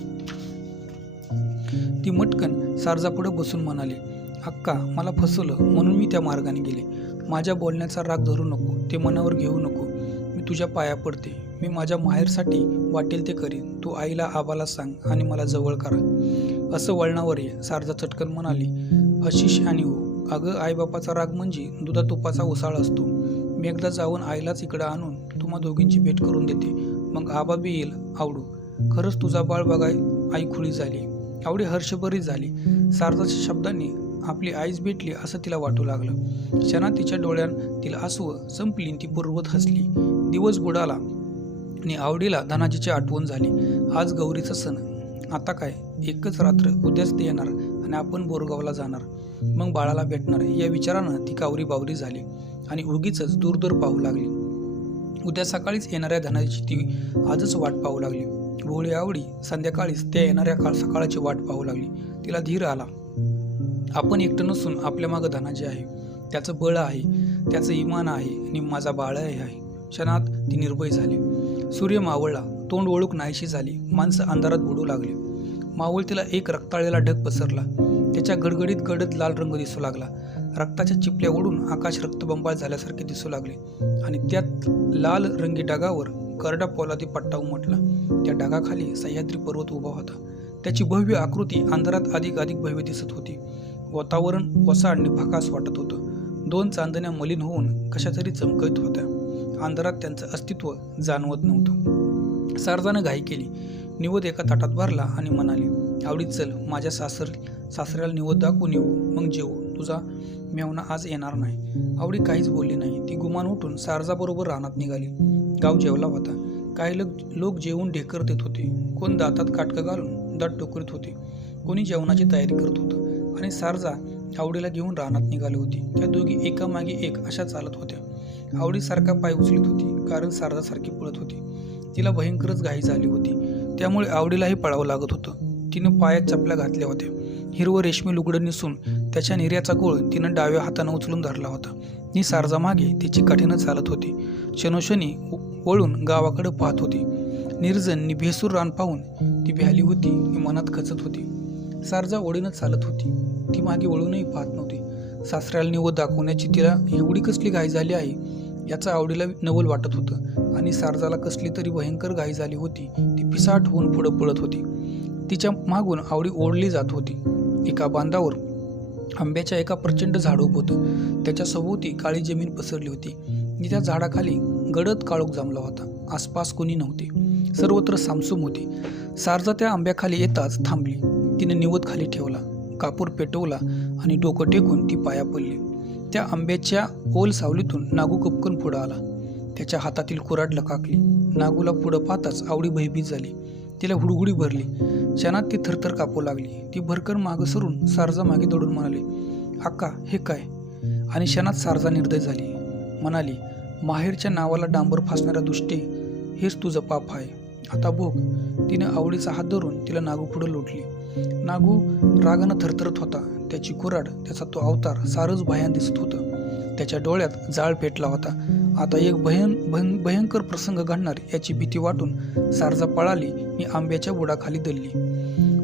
ती मटकन सारजापुढे बसून म्हणाली, अक्का, मला फसवलं म्हणून मी त्या मार्गाने गेले. माझ्या बोलण्याचा राग धरू नको, ते मनावर घेऊ नको. मी तुझ्या पाया पडते. मी माझ्या माहेरसाठी वाटेल ते करीन. तू आईला आबाला सांग आणि मला जवळ करा. असं वळणावर ये. सारजा चटकन म्हणाली, अशी शहाणी हो. अगं, आईबापाचा राग म्हणजे दुधा तुपाचा उसाळ असतो. मी एकदा जाऊन आईलाच इकडं आणून तुम्हा दोघींची भेट करून देते. मग आबा बी येईल. आवडू, खरंच तुझा बाळ बघाय आई खुळी झाली. आवडी हर्षभरीत झाली. सारजाच्या शब्दांनी आपली आईच भेटली असं तिला वाटू लागलं. क्षणात तिच्या डोळ्यात तिला आसवं संपली. ती पूर्वत हसली. दिवस बुडाला आणि आवडीला धनाजीची आठवण झाली. आज गौरीचा सण. आता काय, एकच रात्र, उद्याच ते येणार आणि आपण बोरगावला जाणार, मग बाळाला भेटणार. या विचारानं ती कावरी बावरी झाली आणि उगीच दूर पाहू लागली. उद्या सकाळीच येणाऱ्या धनाजीची ती आजच वाट पाहू लागली. भोळी आवडी संध्याकाळीच त्या येणाऱ्या सकाळची वाट पाहू लागली. तिला धीर आला. आपण एकटं नसून आपल्या मागं धनाजी आहे. त्याचं बळ आहे, त्याचं इमान आहे आणि माझा बाळही आहे. क्षणात ती निर्भय झाली. सूर्य मावळला. तोंड ओळख नाहीशी झाली. माणसं अंधारात बुडू लागली. मावळतीला एक रक्ताळलेला ढग पसरला. त्याच्या गडगडीत गडद लाल रंग दिसू लागला. रक्ताच्या चिपल्या ओढून आकाश रक्तबंबाळ झाल्यासारखे दिसू लागले आणि त्यात लाल रंगी ढगावर करडा पोलादी पट्टा उमटला. त्या ढगाखाली सह्याद्री पर्वत उभा होता. त्याची भव्य आकृती अंधारात अधिक भव्य दिसत होती. वातावरण वसाड आणि भकास वाटत होतं. 2 चांदण्या मलिन होऊन कशातरी चमकत होत्या. अंधारात त्यांचं अस्तित्व जाणवत नव्हतं. सारजानं घाई केली. निवद एका ताटात भरला आणि म्हणाली, आवडीत चल, माझ्या सासऱ्याला निवद दाखवून येऊ, मग जेवू. तुझा मेवना आज येणार नाही. आवडी काहीच बोलली नाही. ती गुमान उठून सारजाबरोबर रानात निघाली. गाव जेवला होता. काही लोक जेवून ढेकर देत होते. कोण दातात काटकं घालून दात टोकरीत होते. कोणी जेवणाची तयारी करत होतं आणि सारजा आवडीला घेऊन रानात निघाली होती. त्या दोघी एकामागे एक अशा चालत होत्या. आवडी सारखा पाय उचलत होती, कारण सारजासारखी पळत होती. तिला भयंकरच घाई झाली होती. त्यामुळे आवडीलाही पळावं लागत होतं. तिनं पायात चपल्या घातल्या होत्या. हिरवं रेशमी लुगडं निसून त्याच्या निर्याचा गोळ तिनं डाव्या हातानं उचलून धरला होता. ती सारजा मागे तिची काठीनं चालत होती. क्षणोक्षणी वळून गावाकडे पाहत होती. निर्जन भेसूर रान पाहून ती भ्याली होती. ती मनात खचत होती. सारजा ओढीनं चालत होती. ती मागे वळूनही पाहत नव्हती. सासऱ्याला निवद दाखवण्याची तिला एवढी कसली घाई झाली आहे याचा आवडीला नवल वाटत होतं आणि सारजाला कसली तरी भयंकर घाई झाली होती. ती पिसाट होऊन पुढं पळत होती. तिच्या मागून आवडी ओढली जात होती. एका बांधावर आंब्याच्या एका प्रचंड झाड उभं होतं. त्याच्या सभोवती काळी जमीन पसरली होती. त्या झाडाखाली गडद काळोख जमला होता. आसपास कोणी नव्हते. सर्वत्र सामसूम होते. सारजा त्या आंब्याखाली येताच थांबली. तिने निवद खाली ठेवला, कापूर पेटवला आणि डोकं टेकून ती पाया पडली. त्या आंब्याच्या ओल सावलीतून नागू कपकन पुढं आला. त्याच्या हातातील कुऱ्हाड लकाकली. नागूला पुढं पाहताच आवडी भयभीत झाली. तिला हुडहुडी भरली. क्षणात ती थरथर कापू लागली. ती भरकन मागं सरून सारजा मागे दडून म्हणाली, अक्का, हे काय? आणि क्षणात सारजा निर्दय झाली. म्हणाली, माहेरच्या नावाला डांबर फासणाऱ्या दुष्टे, हेच तुझं पाप आहे. आता भोग. तिने आवडीचा हात धरून तिला नागू पुढं लोटली. नागू रागानं थरथरत होता. त्याची कुऱ्हाड, त्याचा तो अवतार सारच भयान दिसत होतं. त्याच्या डोळ्यात जाळ पेटला होता. आता एक भयंकर प्रसंग घडणार याची भीती वाटून सारजा पळाली आणि आंब्याच्या बुडाखाली दलली.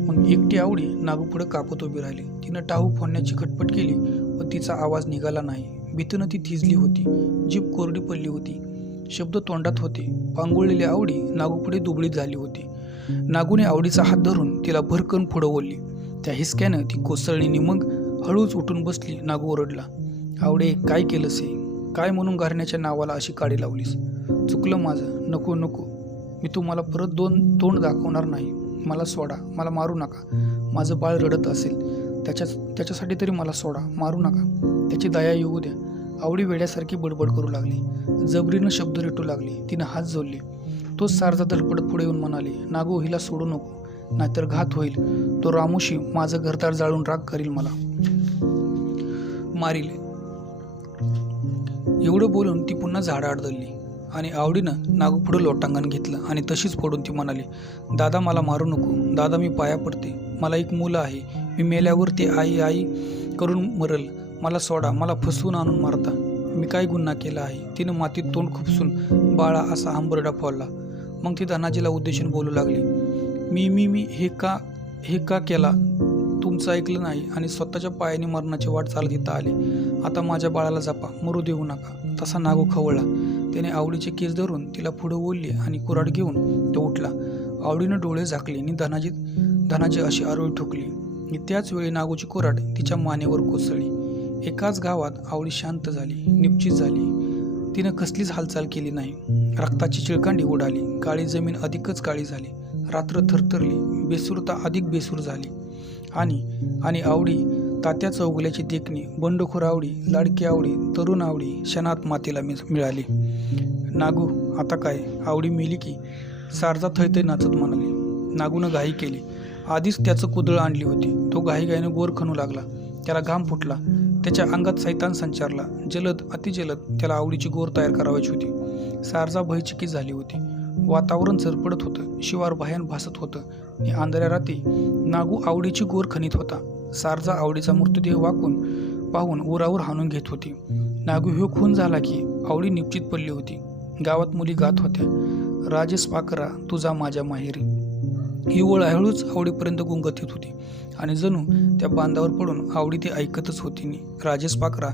मग एकटी आवडी नागू पुढे कापत उभी राहिली. तिनं टाहू फोडण्याची खटपट केली, पण तिचा आवाज निघाला नाही. भीतीनं ती थिजली होती. जीभ कोरडी पडली होती. शब्द तोंडात होते. पांगुळलेली आवडी नागूपुढे दुबळीत झाली होती. नागूने आवडीचा हात धरून तिला भरकन पुढं ओढली. त्या हिसक्यानं ती कोसळली. मग हळूच उठून बसली. नागू ओरडला, आवडे, काय केलंस हे? काय म्हणून घालण्याच्या नावाला अशी काडी लावलीस? चुकलं माझं. नको नको, मी तुम्हाला परत तोंड दाखवणार नाही. मला सोडा, मला मारू नका. माझं बाळ रडत असेल त्याच्यासाठी तरी मला सोडा, मारू नका. त्याची दया येऊ द्या. आवडी वेड्यासारखी बडबड करू लागली. जबरीनं शब्द रेटू लागली. तिनं हात जोडले. तोच सारजा धडपडत पुढे येऊन म्हणाले, नागू, हिला सोडू नको, नाहीतर घात होईल. तो रामोशी माझं घरदार जाळून राग करील, मला मारील. एवढं बोलून ती पुन्हा झाडाआड दलली आणि आवडीनं नागू पुढं लोटांगण घेतलं आणि तशीच पडून ती म्हणाली, दादा, मला मारू नको. दादा, मी पाया पडते. मला एक मुलं आहे. मी मेल्यावर ते आई आई करून मरल. मला सोडा. मला फसवून आणून मारता. मी काय गुन्हा केला आहे? तिनं मातीत तोंड खुपसून बाळा असा हंबरडा फोडला. मग ती धनाजीला उद्देशून बोलू लागली, मी हे का केला? तुमचं ऐकलं नाही आणि स्वतःच्या पायाने मरणाची वाट चालत इथं आले. आता माझ्या बाळाला जपा, मरू देऊ नका. तसा नागू खवळला. त्याने आवडीचे केस धरून तिला पुढं ओढली आणि कुऱ्हाड घेऊन तो उठला. आवडीनं डोळे झाकले आणि धनाजी अशी आरोळी ठोकली. त्याच वेळी नागूची कुऱ्हाड तिच्या मानेवर कोसळली. एकाच गावात आवडी शांत झाली, निपचित झाली. तिनं कसलीच हालचाल केली नाही. रक्ताची चिळकांडी उडाली. काळी जमीन अधिकच काळी झाली. रात्र थरथरली. बेसूरता अधिक बेसूर झाली. आणि आवडी, तात्या चौगुल्याची देखणी, बंडखोर आवडी, लाडकी आवडी, तरुण आवडी क्षणात मातेला मिळाली. नागू, आता काय? आवडी मेली की? सारजा थैथै नाचत म्हणाली. नागूनं घाई केली. आधीच त्याचं कुदळ आणली होती. तो घाईघाईनं गोर खणू लागला. त्याला घाम फुटला. त्याच्या अंगात सैतान संचारला. जलद, अतिजलद त्याला आवडीची गोर तयार करायची होती. सारजा भयचकित झाली होती. वातावरण चरपडत होतं. शिवार भयान भासत होतं आणि अंधाऱ्या रात्री नागू आवडीची गोर खणीत होता. सारजा आवडीचा मृतदेह पाहून उरावर हाणून घेत होती. नागू ह्यो खून झाला की? आवडी निपचित पडली होती. गावात मुली गात होत्या. राजेश पाकरा तुझा माझ्या माहेरी. ही ओळ हळूच आवडीपर्यंत गुंगत येत होती आणि जणू त्या बांधावर पडून आवडी ती ऐकतच होती. राजेश पाकरा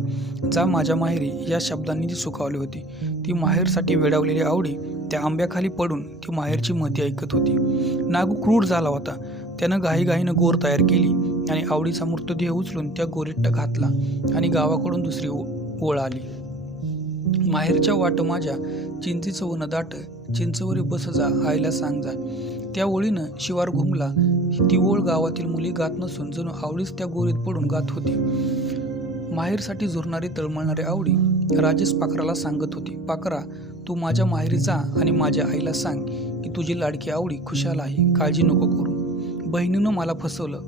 जा माझ्या माहेरी या शब्दांनी ती सुखावली होती. ती माहेरसाठी वेडावलेली आवडी त्या आंब्याखाली पडून ती माहेरची महती ऐकत होती. नागू क्रूर झाला होता. त्यानं घाईघाईनं गोर तयार केली आणि आवडीचा मृतदेह उचलून त्या गोरीत घातला आणि गावाकडून दुसरी ओळ आली. माहेरच्या वाट माझ्या चिंचीचं वन दाट, चिंचवरी बस जा आईला सांग जा. त्या ओळीनं शिवार घुमला. ती ओळ गावातील मुली गात नसून जणू आवडीच त्या गोरीत पडून गात होती. माहेरसाठी झुरणारी तळमळणारी आवडी राजेश पाकराला सांगत होती, पाकरा तू माझ्या माहेरी जा आणि माझ्या आईला सांग की तुझी लाडकी आवडी खुशाल आहे, काळजी नको करू. बहिणीनं मला फसवलं,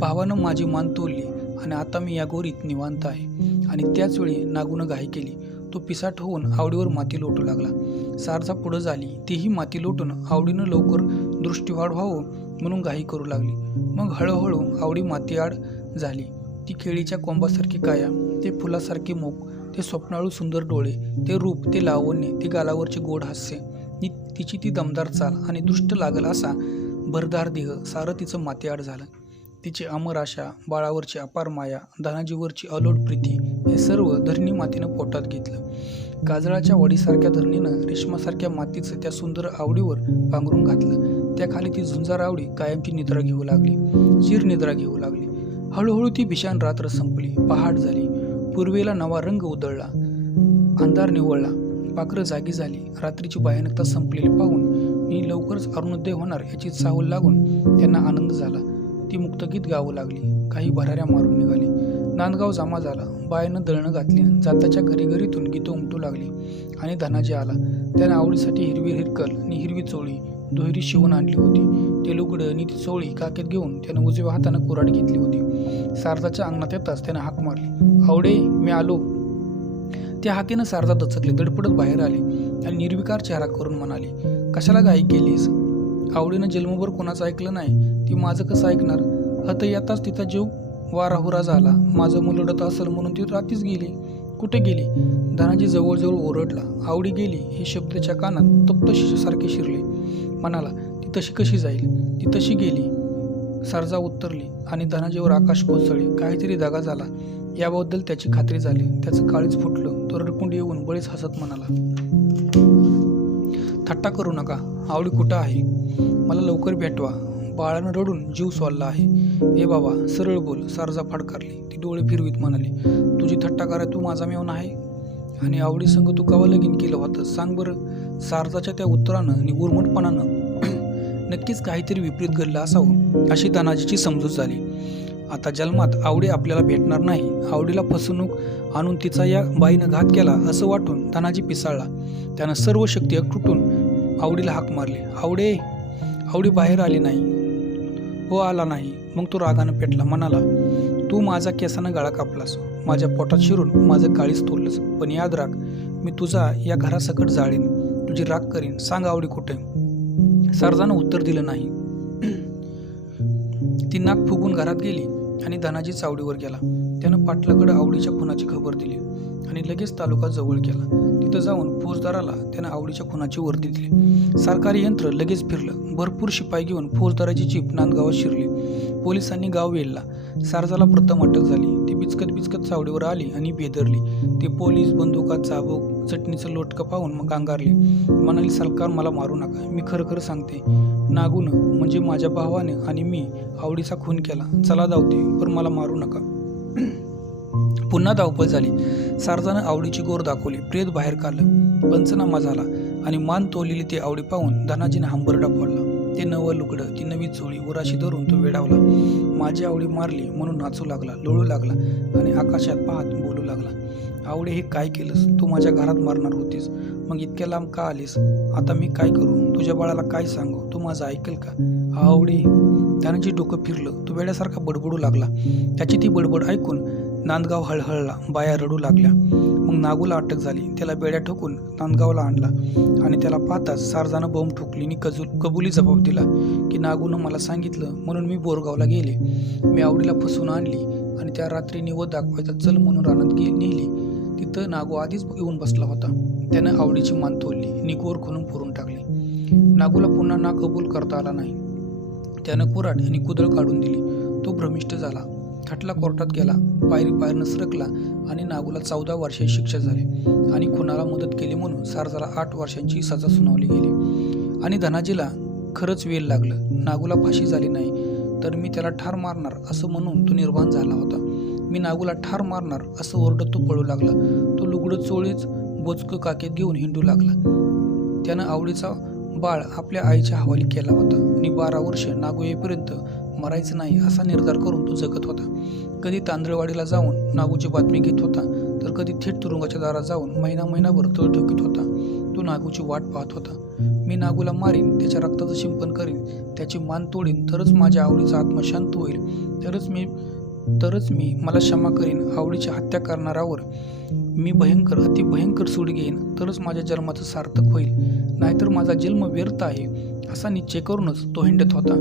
भावानं माझी मान तोडली आणि आता मी या गोरीत निवांत आहे. आणि त्याच वेळी नागूनं घाई केली. तो पिसाट होऊन आवडीवर माती लोटू लागला. सारजा पुढं झाली. तीही माती लोटून आवडीनं लवकर दृष्टीवाढ व्हावं म्हणून घाई करू लागली. मग हळूहळू आवडी मातीआड झाली. ती केळीच्या कोंबासारखी काया, ते फुलासारखे मुख, ते स्वप्नाळू सुंदर डोळे, ते रूप, ते लावण्य, ते गालावरचे गोड हास्य, तिची ती दमदार चाल आणि दृष्ट लागल असा भरदार देह सारं तिचं मातीआड झालं. तिची अमर आशा, बाळावरची अपार माया, धनाजीवरची अलोट प्रीती हे सर्व धरणी मातीनं पोटात घेतलं. काजळाच्या वडीसारख्या धरणीनं रेशमासारख्या मातीचं त्या सुंदर आवडीवर पांघरून घातलं. त्याखाली ती झुंजार आवडी कायमची निद्रा घेऊ लागली, चिरनिद्रा घेऊ लागली. हळूहळू ती भीषण रात्र संपली. पहाट झाली. पूर्वेला नवा रंग उधळला. अंधार निवळला. पाखरं जागी झाली. रात्रीची भयानकता संपलेली पाहून मी लवकरच अरुणोदय होणार याची चाहूल लागून त्यांना आनंद झाला. ती मुक्तगीत गाऊ लागली. काही भराऱ्या मारून निघाली. नांदगाव जमा झाला. बायानं दळणं घातली. जाताच्या घरीघरीतून गीतं उमटू लागली. आणि धनाजी आला. त्यानं आवडीसाठी हिरवी हिरकल आणि हिरवी चोळी दुहेरी शिवून आणली होती. ते लुगडं आणि ती चोळी काकेत घेऊन त्यानं उजव्या हातानं कुऱ्हाड घेतली होती. सारदाच्या अंगणात येताच त्यानं हाक मारली, आवडे मी आलो. त्या हाकेनं सारदा दचकली, दडपडत बाहेर आली आणि निर्विकार चेहरा करून म्हणाली, कशाला घाई केलीस? आवडीनं जन्मभर कोणाचं ऐकलं नाही, ती माझं कसं ऐकणार? हत येताच तिचा जीव वाराहुरा झाला. माझं मुलडत असेल म्हणून ती रात्रीच गेली. कुठे गेली? धनाजी जवळजवळ ओरडला. आवडी गेली हे शब्दाच्या कानात तप्त शिशासारखे शिरले. म्हणाला, ती तशी कशी जाईल? ती तशी गेली. सारजा उत्तरली आणि धनाजीवर आकाश कोसळले. काहीतरी दगा झाला याबद्दल त्याची खात्री झाली. त्याचं काळीच फुटलं. तो रडकुंड येऊन बळीच हसत म्हणाला, थट्टा करू नका. आवडी कुठं आहे? मला लवकर भेटवा. बाळानं रडून जीव सोडला आहे. ए बाबा सरळ बोल. सारजा फडकारली. ती डोळे फिरवीत म्हणाली, तुझी थट्टा करा तू माझा मेवना आहे? आणि आवडी संग तू कवा लगीन केलं होतं सांग बरं? सारजाच्या त्या उत्तरानं आणि गुरमटपणानं नक्कीच काहीतरी विपरीत घडलं असावं अशी धनाजीची समजूत झाली. आता जन्मात आवडी आपल्याला भेटणार नाही. आवडीला फसवणूक आणून तिचा या बाईनं घात केला असं वाटून धनाजी पिसाळला. त्यानं सर्व शक्ती एकटून आवडीला हाक मारली, आवडे. आवडी बाहेर आली नाही. हो आला नाही. मग तो रागानं पेटला. म्हणाला, तू माझा केसानं गळा कापलास, माझ्या पोटात शिरून माझं काळीच तोडलंस. पण याद राख, मी तुझा या घरासकट जाळीन, तुझी राख करीन. सांग आवडी कुठे? सारजानं उत्तर दिलं नाही. ती नाक फुगून घरात गेली आणि धनाजी चावडीवर गेला. त्यानं पाटलाकडं आवडीच्या खुनाची खबर दिली आणि लगेच तालुका जवळ केला. तिथं जाऊन फौजदाराला त्यानं आवडीच्या खुनाची वर्दी दिली. सरकारी यंत्र लगेच फिरलं. भरपूर शिपाई घेऊन फौजदाराची जीप नांदगावात शिरली. पोलिसांनी गाव वेढला. सारजाला प्रथम अटक झाली. ती बिचकत चावडीवर आली आणि बेदरली. ते पोलीस बंदुका, चाबूक, चटणीचं लोटकं पाहून मग अंगारली. म्हणाली, सरकार मला मारू नका. मी खरं सांगते, नागून म्हणजे माझ्या भावाने आणि मी आवडीचा खून केला. चला धावते, पण मला मारू नका. पुन्हा धावपळ झाली. सारजानं आवडीची गोर दाखवली. प्रेत बाहेर काढलं. पंचनामा झाला आणि मान तोललेली ती आवडी पाहून धनाजीनं हंबरडा फोडला. ते नवं लुगडं, ती नवी चोळी उराशी धरून तो वेडावला. माझी आवडी मारली म्हणून नाचू लागला, लोळू लागला आणि आकाशात पाहत बोलू लागला, आवडे हे काय केलंस? तू माझ्या घरात मारणार होतीस, मग इतक्या लांब का आलीस? आता मी काय करू? तुझ्या बाळाला काय सांगू? तू माझं ऐकेल का? आवडे. त्यानं जी डोकं फिरलं. तो वेड्यासारखा बडबडू लागला. त्याची ती बडबड ऐकून नांदगाव हळहळला. बाया रडू लागल्या. मग नागूला अटक झाली. त्याला बेड्या ठोकून नांदगावला आणला आणि त्याला पाहताच सारजानं बॉम्ब ठोकली आणि कबुली जबाब दिला की नागूनं मला सांगितलं म्हणून मी बोरगावला गेले. मी आवडीला फसवून आणली आणि त्या रात्री निवड दाखवायचा चल म्हणून रानात नेली. तिथं नागू आधीच येऊन बसला होता. त्यानं आवडीची मान तोडली आणि गोर खोलून फोडून टाकली. नागूला पुन्हा ना कबूल करता आला नाही. त्यानं कुऱ्हाड आणि कुदळ काढून दिली. तो भ्रमिष्ट झाला. खटला कोर्टात गेला. पायरीनं सरकला आणि नागूला 14 वर्षाची शिक्षा झाली आणि खुनाला मदत केली म्हणून सारजाला 8 वर्षांची सजा सुनावली गेली. आणि धनाजीला खरंच वेल लागलं. नागूला फाशी झाली नाही तर मी त्याला ठार मारणार असं म्हणून तो निर्वाण झाला होता. मी नागूला ठार मारणार असं ओरडत तो पळू लागला. तो लुगडं चोळीच बोचकं काकेत घेऊन हिंडू लागला. त्यानं आवडीचा बाळ आपल्या आईच्या हवाली केला होता आणि 12 वर्ष नागू येईपर्यंत मरायचं नाही असा निर्धार करून तो जगत होता. कधी तांदळवाडीला जाऊन नागूची बातमी घेत होता तर कधी थेट तुरुंगाच्या दारात जाऊन महिनाभर तळ ठोकीत होता. तो नागूची वाट पाहत होता. मी नागूला मारीन, त्याच्या रक्ताचं शिंपण करीन, त्याची मान तोडीन, तरच माझ्या आवडीचा आत्मा शांत होईल, तरच मी मला क्षमा करीन. आवडीची हत्या करणाऱ्यावर मी अति भयंकर सूड घेईन, तरच माझ्या जन्माचं सार्थक होईल, नाहीतर माझा जन्म व्यर्थ आहे असा निश्चय करूनच तो हिंडत होता.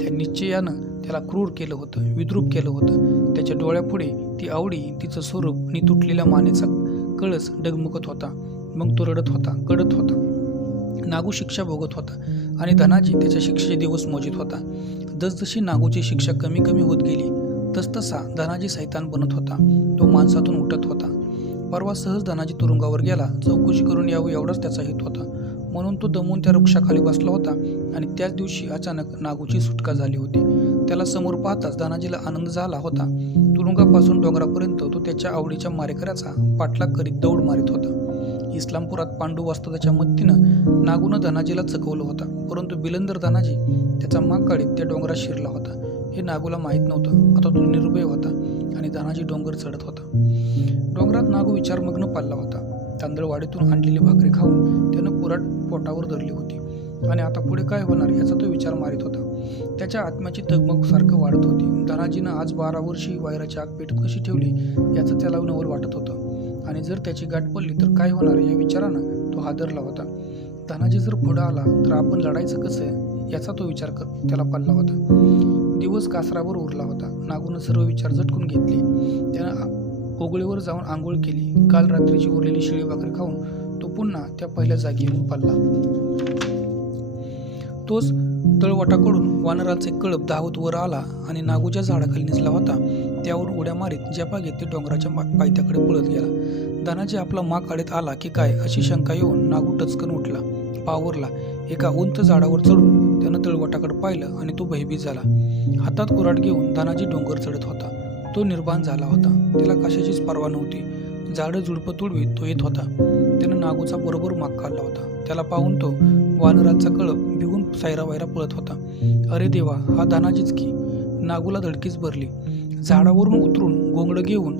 त्या निश्चयानं त्याला क्रूर केलं होतं, विद्रूप केलं होतं. त्याच्या डोळ्यापुढे ती आवडी, तिचं स्वरूप आणि तुटलेल्या मानेचा कळस डगमगत होता. मग तो रडत होता, कडत होता. नागू शिक्षा भोगत होता आणि धनाजी त्याच्या शिक्षेचे दिवस मोजित होता. जसजशी नागूची शिक्षा कमी कमी होत गेली तसतसा धनाजी सैतान बनत होता. तो माणसातून उठत होता. परवा सहज धनाजी तुरुंगावर गेला. चौकशी करून यावं एवढाच त्याचा हेतू होता. म्हणून तो दमून त्या वृक्षाखाली बसला होता आणि त्याच दिवशी अचानक नागूची सुटका झाली होती. त्याला समोर पाहताच धनाजीला आनंद झाला होता. तुरुंगापासून डोंगरापर्यंत तो त्याच्या आवडीच्या मारेकऱ्याचा पाठलाग करीत दौड मारित होता. इस्लामपुरात पांडू वस्तादाच्या मदतीनं नागूनं धनाजीला चकवलं होतं, परंतु बिलंदर धनाजी त्याचा माग काढीत त्या डोंगरात शिरला होता. हे नागूला माहीत नव्हतं. आता तो निर्भय होता आणि धनाजी डोंगर चढत होता. डोंगरात नागू विचारमग्न पडला होता. तांदळवाडीतून आणलेली भाकरी खाऊन त्यानं कुऱ्हाड पोटावर धरली होती आणि आता पुढे काय होणार याचा तो विचार मारित होता. त्याच्या आत्म्याची तगमग सारखं वाढत होती. धनाजीनं आज 12 वर्षी वैराची आग पेटत कशी ठेवली याचं त्याला नवल वाटत होतं आणि जर त्याची गाठ पडली तर काय होणार या विचारानं तो हादरला होता. धनाजी जर पुढं आला तर आपण लढायचं कसं याचा तो विचार त्याला पडला होता. दिवस कासरावर उरला होता. नागूनं सर्व विचार झटकून घेतले. त्यानं ओगळीवर जाऊन आंघोळ केली. काल रात्रीची उरलेली शिळी भाकरी खाऊन तो पुन्हा त्या पहिल्या जागी येऊन पडला. तोच तळवटाकडून वानराचे कळप धावत वर आला आणि नागूच्या झाडाखाली निजला होता. त्यावर उड्या मारीत जपा घेत ते डोंगराच्या पायथ्याकडे पळत गेला. धनाजी आपला माग काढत आला की काय अशी शंका येऊन नागू टचकन उठला, पावरला. एका उंच झाडावर चढून त्यानं तळवटाकडे पाहिलं आणि तो भयभीत झाला. हातात कुऱ्हाड घेऊन धनाजी डोंगर चढत होता. तो निर्बाण झाला होता. त्याला कशाचीच पर्वा नव्हती. झाडं झुडपं तुडवीत तो येत होता. त्यानं नागूचा बरोबर माग काढला होता. त्याला पाहून तो वानरांचा कळप भिवून सायरावायरा पळत होता. अरे देवा, हा धनाजीच की. नागूला धडकीच भरली. झाडावरून उतरून घोंगडं घेऊन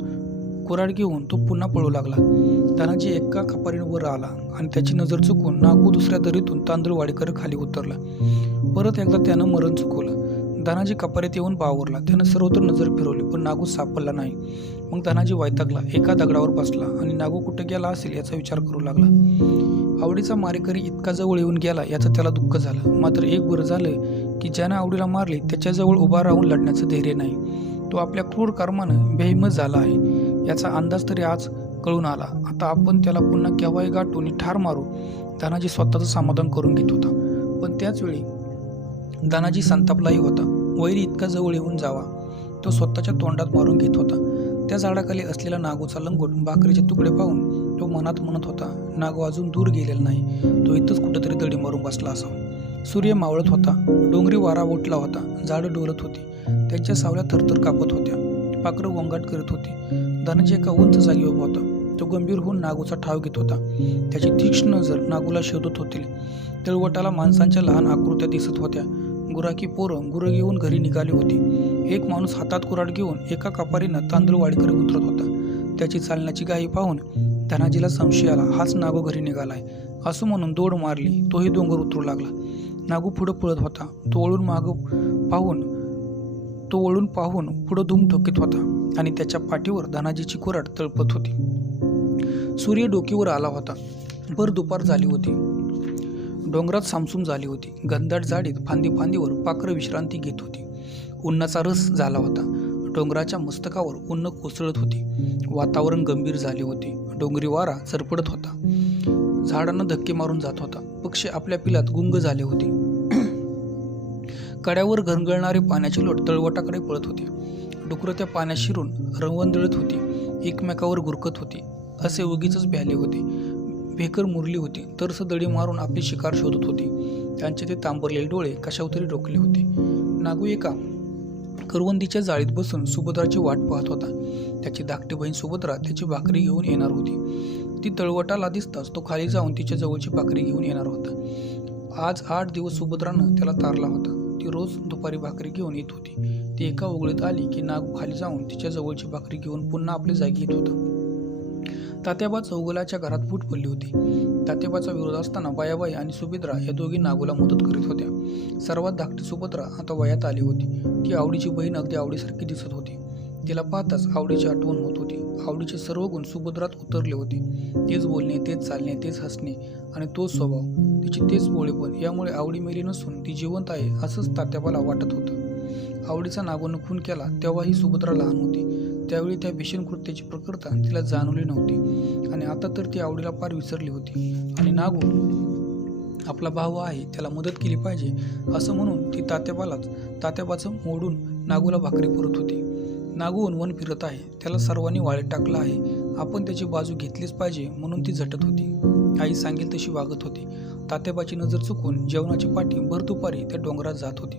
कुऱ्हाड घेऊन तो पुन्हा पळू लागला. धनाजी एका कपारीनं वर आला आणि त्याची नजर चुकून नागू दुसऱ्या दरीतून तांदळवाडीकडे खाली उतरला. परत एकदा त्यानं मरण चुकवलं. धनाजी कपारीत येऊन बावरला. त्यानं सर्वत्र नजर फिरवली पण नागू सापडला नाही. मग धनाजी वैतागला. एका दगडावर बसला आणि नागू कुठे गेला असेल याचा विचार करू लागला. आवडीचा मारेकरी इतका जवळ येऊन गेला याचं त्याला दुःख झालं. मात्र एक बरं झालं की ज्यानं आवडीला मारले त्याच्याजवळ उभा राहून लढण्याचं धैर्य नाही. तो आपल्या क्रूर कर्मानं बेहिम्मत झाला आहे याचा अंदाज तरी आज कळून आला. आता आपण त्याला पुन्हा केव्हाही गाठून ठार मारू. धनाजी स्वतःचं समाधान करून घेत होता. पण त्याच वेळी धनाजी संतापलाही होता. वैरी इतका जवळ येऊन जावा तो स्वतःच्या तोंडात मारून घेत होता. त्या झाडाखाली असलेला नागूचा लंगोट भाकरीचे तुकडे पाहून तो मनात म्हणत होता, नागू अजून दूर गेलेला नाही. तो इथंच कुठंतरी दडी मारून बसला असावा. सूर्य मावळत होता. डोंगरी वारा उठला होता. झाडं डोलत होती. त्यांच्या सावल्या थरथर कापत होत्या. पाखरं गोंगाट करत होती. धनाजी एका उंच जागी उभा होता. तो गंभीर होऊन नागूचा ठाव घेत होता. त्याची तीक्ष्ण नजर नागूला शोधत होती. तळवटाला माणसांच्या लहान आकृत्या दिसत होत्या. गुराखी पोरं गुरं घेऊन घरी निघाली होती. एक माणूस हातात कुऱ्हाड घेऊन एका कपारीनं तांदळवाडीकडे उतरत होता. त्याची चालण्याची घाई पाहून धनाजीला संशय आला. हाच नागू घरी निघालाय असं म्हणून दौड मारली. तोही डोंगर उतरू लागला. नागू पुढं पळत होता. तो वळून पाहून पुढं धूम ठोकीत होता आणि त्याच्या पाठीवर धनाजीची कुऱ्हाड तळपत होती. सूर्य डोकीवर आला होता. भर दुपार झाली होती. डोंगरात सामसूम झाली होती. घनदाट झाडीत फांदीवर पाखरं विश्रांती घेत होती. उन्हाचा रस झाला होता. डोंगराच्या मस्तकावर उन्ह कोसळत होती. वातावरण गंभीर झाले होते. डोंगरी वारा सरपडत होता. झाडांना धक्के मारून जात होता. पक्षी आपल्या पिलात गुंग झाले होते. कड्यावर घरघळणारे पाण्याचे लोट तळवटाकडे पळत होते. डुकरं त्या पाण्यात शिरून रवंदळत होती, एकमेकावर गुरकत होती. असे उगीच भ्याले होते. भेकर मुरली होती, तरस दडी मारून आपली शिकार शोधत होती. त्यांचे ते तांबरलेले डोळे कशावर रोखले होते. नागू एका करवंदीच्या जाळीत बसून सुभद्राची वाट पाहत होता. त्याची धाकटी बहीण सुभद्रा त्याची भाकरी घेऊन येणार होती. ती तळवटाला दिसताच तो खाली जाऊन तिच्या जवळची भाकरी घेऊन येणार होता. आज 8 दिवस सुभद्रानं त्याला तारला होता. ती रोज दुपारी भाकरी घेऊन येत होती. ती एका ओघळीत आली की नागू खाली जाऊन तिच्या जवळची भाकरी घेऊन पुन्हा आपल्या जागी येत होता. तात्याबा चौगुलाच्या घरात फूट पडली होती. तात्याबाचा विरोध असताना बायाबाई आणि सुभद्रा या दोघी नागूला मदत करीत होत्या. सर्वात धाकटी सुभद्रा आता वयात आली होती. ती आवडीची बहीण अगदी आवडीसारखी दिसत होती. तिला पाहताच आवडीची आठवण होत होती. आवडीचे सर्व गुण सुभद्रात उतरले होते. तेच बोलणे, तेच चालणे, तेच हसणे आणि तोच स्वभाव, तिची तेच बोळेपण. यामुळे आवडी मेली नसून ती जिवंत आहे असंच तात्याबाला वाटत होतं. आवडीचा नागूनं खून केला तेव्हाही सुभद्रा लहान होती. त्यावेळी त्या भीषण कृत्याची प्रकरता तिला जाणवली नव्हती आणि आता तर ती आवडीला पार विसरली होती. आणि नागू आपला भाऊ आहे, त्याला मदत केली पाहिजे असं म्हणून ती तात्याबाचं मोडून नागूला भाकरी पुरत होती. नागू वनवन फिरत आहे, त्याला सर्वांनी वाळीत टाकलं आहे, आपण त्याची बाजू घेतलीच पाहिजे म्हणून ती झटत होती. आई सांगेल तशी वागत होती. तात्याबाची नजर चुकून जेवणाची पाठी भर दुपारी त्या डोंगरात जात होती.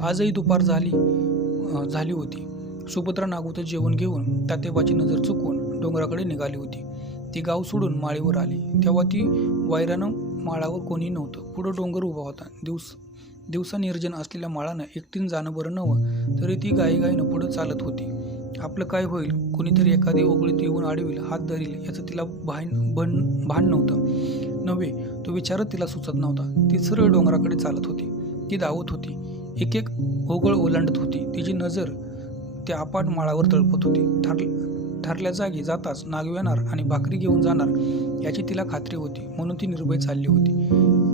आजही दुपार झाली होती. सुभद्रा नागूचं जेवण घेऊन तात्याबाची नजर चुकून डोंगराकडे निघाली होती. ती गाव सोडून माळीवर आली तेव्हा ती वायरानं माळावर कोणी नव्हतं. पुढं डोंगर उभा होता. दिवसा निर्जन असलेल्या माळानं एकटीन जाणं बरं नव्हतं तरी ती गाईनं पुढं चालत होती. आपलं काय होईल, कुणीतरी एखादी ओगळीत येऊन आडवील, हात धरील याचं तिला भान नव्हे. तो विचारच तिला सुचत नव्हता. ती सरळ डोंगराकडे चालत होती. ती धावत होती. एक ओघळ ओलांडत होती. तिची नजर त्या अपाट माळावर तळपत होती. ठरल्या जागी जाताच नागू येणार आणि भाकरी घेऊन जाणार याची तिला खात्री होती, म्हणून ती निर्भय चालली होती.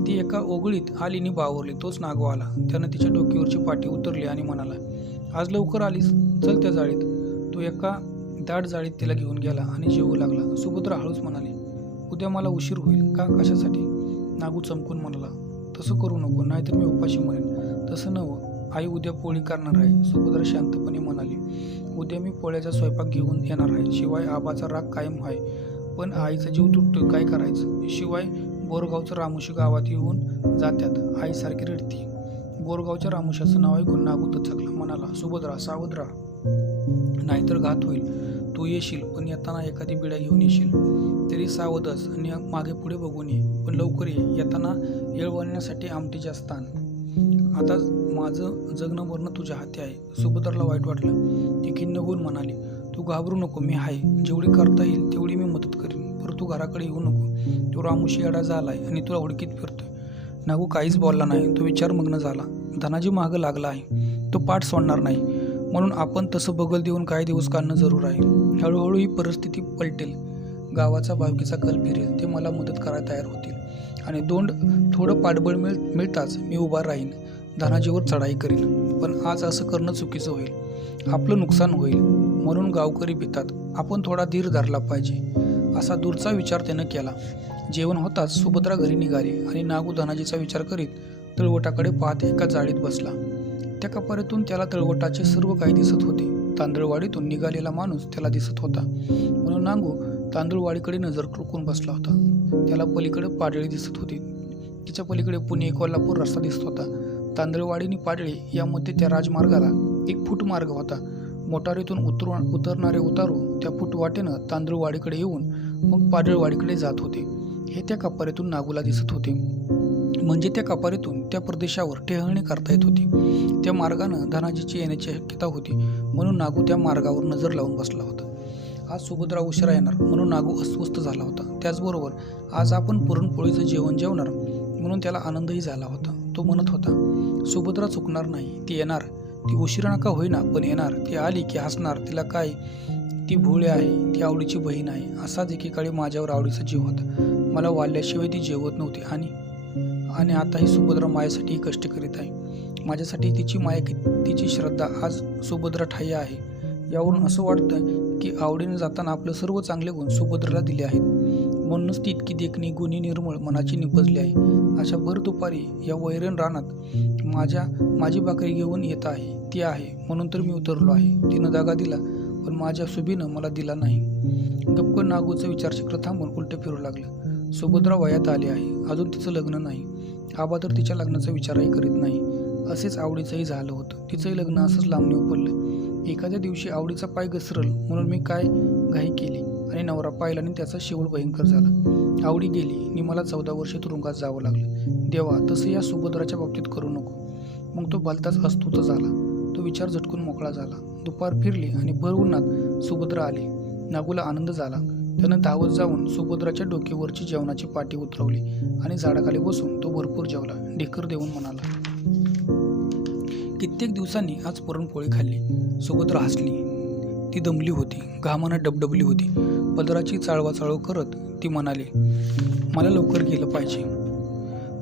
ती एका ओघळीत आली आणि बावरली. तोच नागू आला. त्यानं तिच्या डोक्यावरची पाठी उतरली आणि म्हणाला, आज लवकर आलीस, चल त्या जाळीत. तो एका दाट जाळीत तिला घेऊन गेला आणि जेवू लागला. सुभद्रा हळूच म्हणाली, उद्या मला उशीर होईल का, कशासाठी? नागू चमकून म्हणाला, तसं करू नको, नाहीतर मी उपाशी मरेन. तसं नव्ह, आई उद्या पोळी करणार आहे. सुभद्रा शांतपणे म्हणाली, उद्या मी पोळ्याचा स्वयंपाक घेऊन येणार आहे. शिवाय आबाचा राग कायम आहे, पण आईचा जीव तुटतो, काय करायचं? शिवाय बोरगावचं रामुशी गावात येऊन जात्यात, आई सारखी रडती. बोरगावच्या रामुशाचं नाव ऐकून नागू दचकला. म्हणाला, सुभद्रा सावध राहा, नाहीतर घात होईल. तू येशील, पण येताना एखादी बिड्या घेऊन येशील. तरी सावधच आणि मागे पुढे बघून ये, पण लवकर ये. येताना येळ वळण्यासाठी आमटी जास्त आण. आता माझं जगणं मरणं तुझ्या हाती आहे. सुभद्राला वाईट वाटलं. ती खिन्न होऊन म्हणाली, तू घाबरू नको, मी आहे. जेवढी करता येईल तेवढी मी मदत करीन, परंतु तू घराकडे येऊ नको. तो रामुशी येडा झालाय आणि तुला हुडकीत फिरतोय. नागू काहीच बोलला नाही. तो विचारमग्न झाला. धनाजी मागं लागला आहे, तो पाठ सोडणार नाही, म्हणून आपण तसं बगल देऊन काही दिवस काढणं जरूर आहे. हळूहळू ही परिस्थिती पलटेल, गावाचा भावकीचा कल फिरेल, ते मला मदत करायला तयार होतील आणि थोडं पाठबळ मिळताच मी उभा राहीन, धनाजीवर चढाई करीन. पण आज असं करणं चुकीचं होईल, आपलं नुकसान होईल, म्हणून गावकरी भितात. आपण थोडा धीर धरला पाहिजे, असा दूरचा विचार त्यानं केला. जेवण होताच सुभद्रा घरी निघाली आणि नागू धनाजीचा विचार करीत तळवटाकडे पाहत एका जाळीत बसला. त्या कपारीतून त्याला तळवटाचे सर्व काही दिसत होते. तांदळवाडीतून निघालेला माणूस त्याला दिसत होता, म्हणून नागू तांदळवाडीकडे नजर टोकून बसला होता. त्याला पलीकडे पाडळी दिसत होती. तिच्या पलीकडे पुणे कोल्हापूर रस्ता दिसत होता. तांदळवाडी आणि पाडळी यामध्ये त्या राजमार्गाला एक फूट मार्ग होता. मोटारीतून उतरणारे उतारू त्या फूट वाटेनं तांदळवाडीकडे येऊन मग पाडळवाडीकडे जात होते. हे त्या कपारीतून नागूला दिसत होते. म्हणजे त्या कपारीतून त्या प्रदेशावर टेहळणी करता येत होती. त्या मार्गानं धनाजीची येण्याची शक्यता होती, म्हणून नागू त्या मार्गावर नजर लावून बसला होता. आज सुभद्रा उशिरा येणार म्हणून नागू अस्वस्थ झाला होता. त्याचबरोबर आज आपण पुरणपोळीचं जेवण जेवणार म्हणून त्याला आनंदही झाला होता. तो म्हणत होता, सुभद्रा चुकणार नाही, ती येणार, ती उशिरा नका होईना पण येणार. ती आली की हसणार. तिला काय, ती भोळी आहे, ती आवडीची बहीण आहे. असाच एकीकडे माझ्यावर आवडीचा जीव होता, मला वाढल्याशिवाय ती जेवत नव्हती आणि आताही सुभद्रा मायेसाठी कष्ट करीत आहे. माझ्यासाठी तिची माया, तिची श्रद्धा आज सुभद्रा ठाय्य आहे. यावरून असं वाटतं की आवडीने जाताना आपलं सर्व चांगले गुण सुभद्राला दिले आहेत. म्हणूनच ती इतकी देखणी, गुणी, निर्मळ मनाची निपजली आहे. अशा भर दुपारी या वैरण रानात माझी भाकरी घेऊन येत आहे, ती आहे म्हणून तर मी उतरलो आहे. तिनं दागा दिला, पण माझ्या सुबीनं मला दिला नाही. गप्प नागूचं विचारचक्र थांबून उलटं फिरू लागलं. सुभद्रा वयात आली आहे, अजून तिचं लग्न नाही. आबा तर तिच्या लग्नाचा विचारही करीत नाही. असेच आवडीचंही झालं होतं. तिचंही लग्न असंच लांबणी उपडलं. एखाद्या दिवशी आवडीचा पाय घसरल म्हणून मी काय घाई केली आणि नवरा पाहिला आणि त्याचा शेवट भयंकर झाला. आवडी गेली आणि मला 14 वर्षे तुरुंगात जावं लागलं. देवा, तसं या सुभद्राच्या बाबतीत करू नको. मग तो भलताच अस्तुत झाला. तो विचार झटकून मोकळा झाला. दुपार फिरली आणि भर उन्हात सुभद्रा आली. नागूला आनंद झाला. त्यानं धावत जाऊन सुभद्राच्या डोक्यावरची जेवणाची पाटी उतरवली आणि झाडाखाली बसून तो भरपूर जेवला. ढेकर देऊन म्हणाला, कित्येक दिवसांनी आज पुरणपोळी खाल्ली. सुभद्रा हसली. ती दमली होती, घामानं डबडबली होती. पदराची चाळवाचाळव करत ती म्हणाली, मला लवकर गेलं पाहिजे.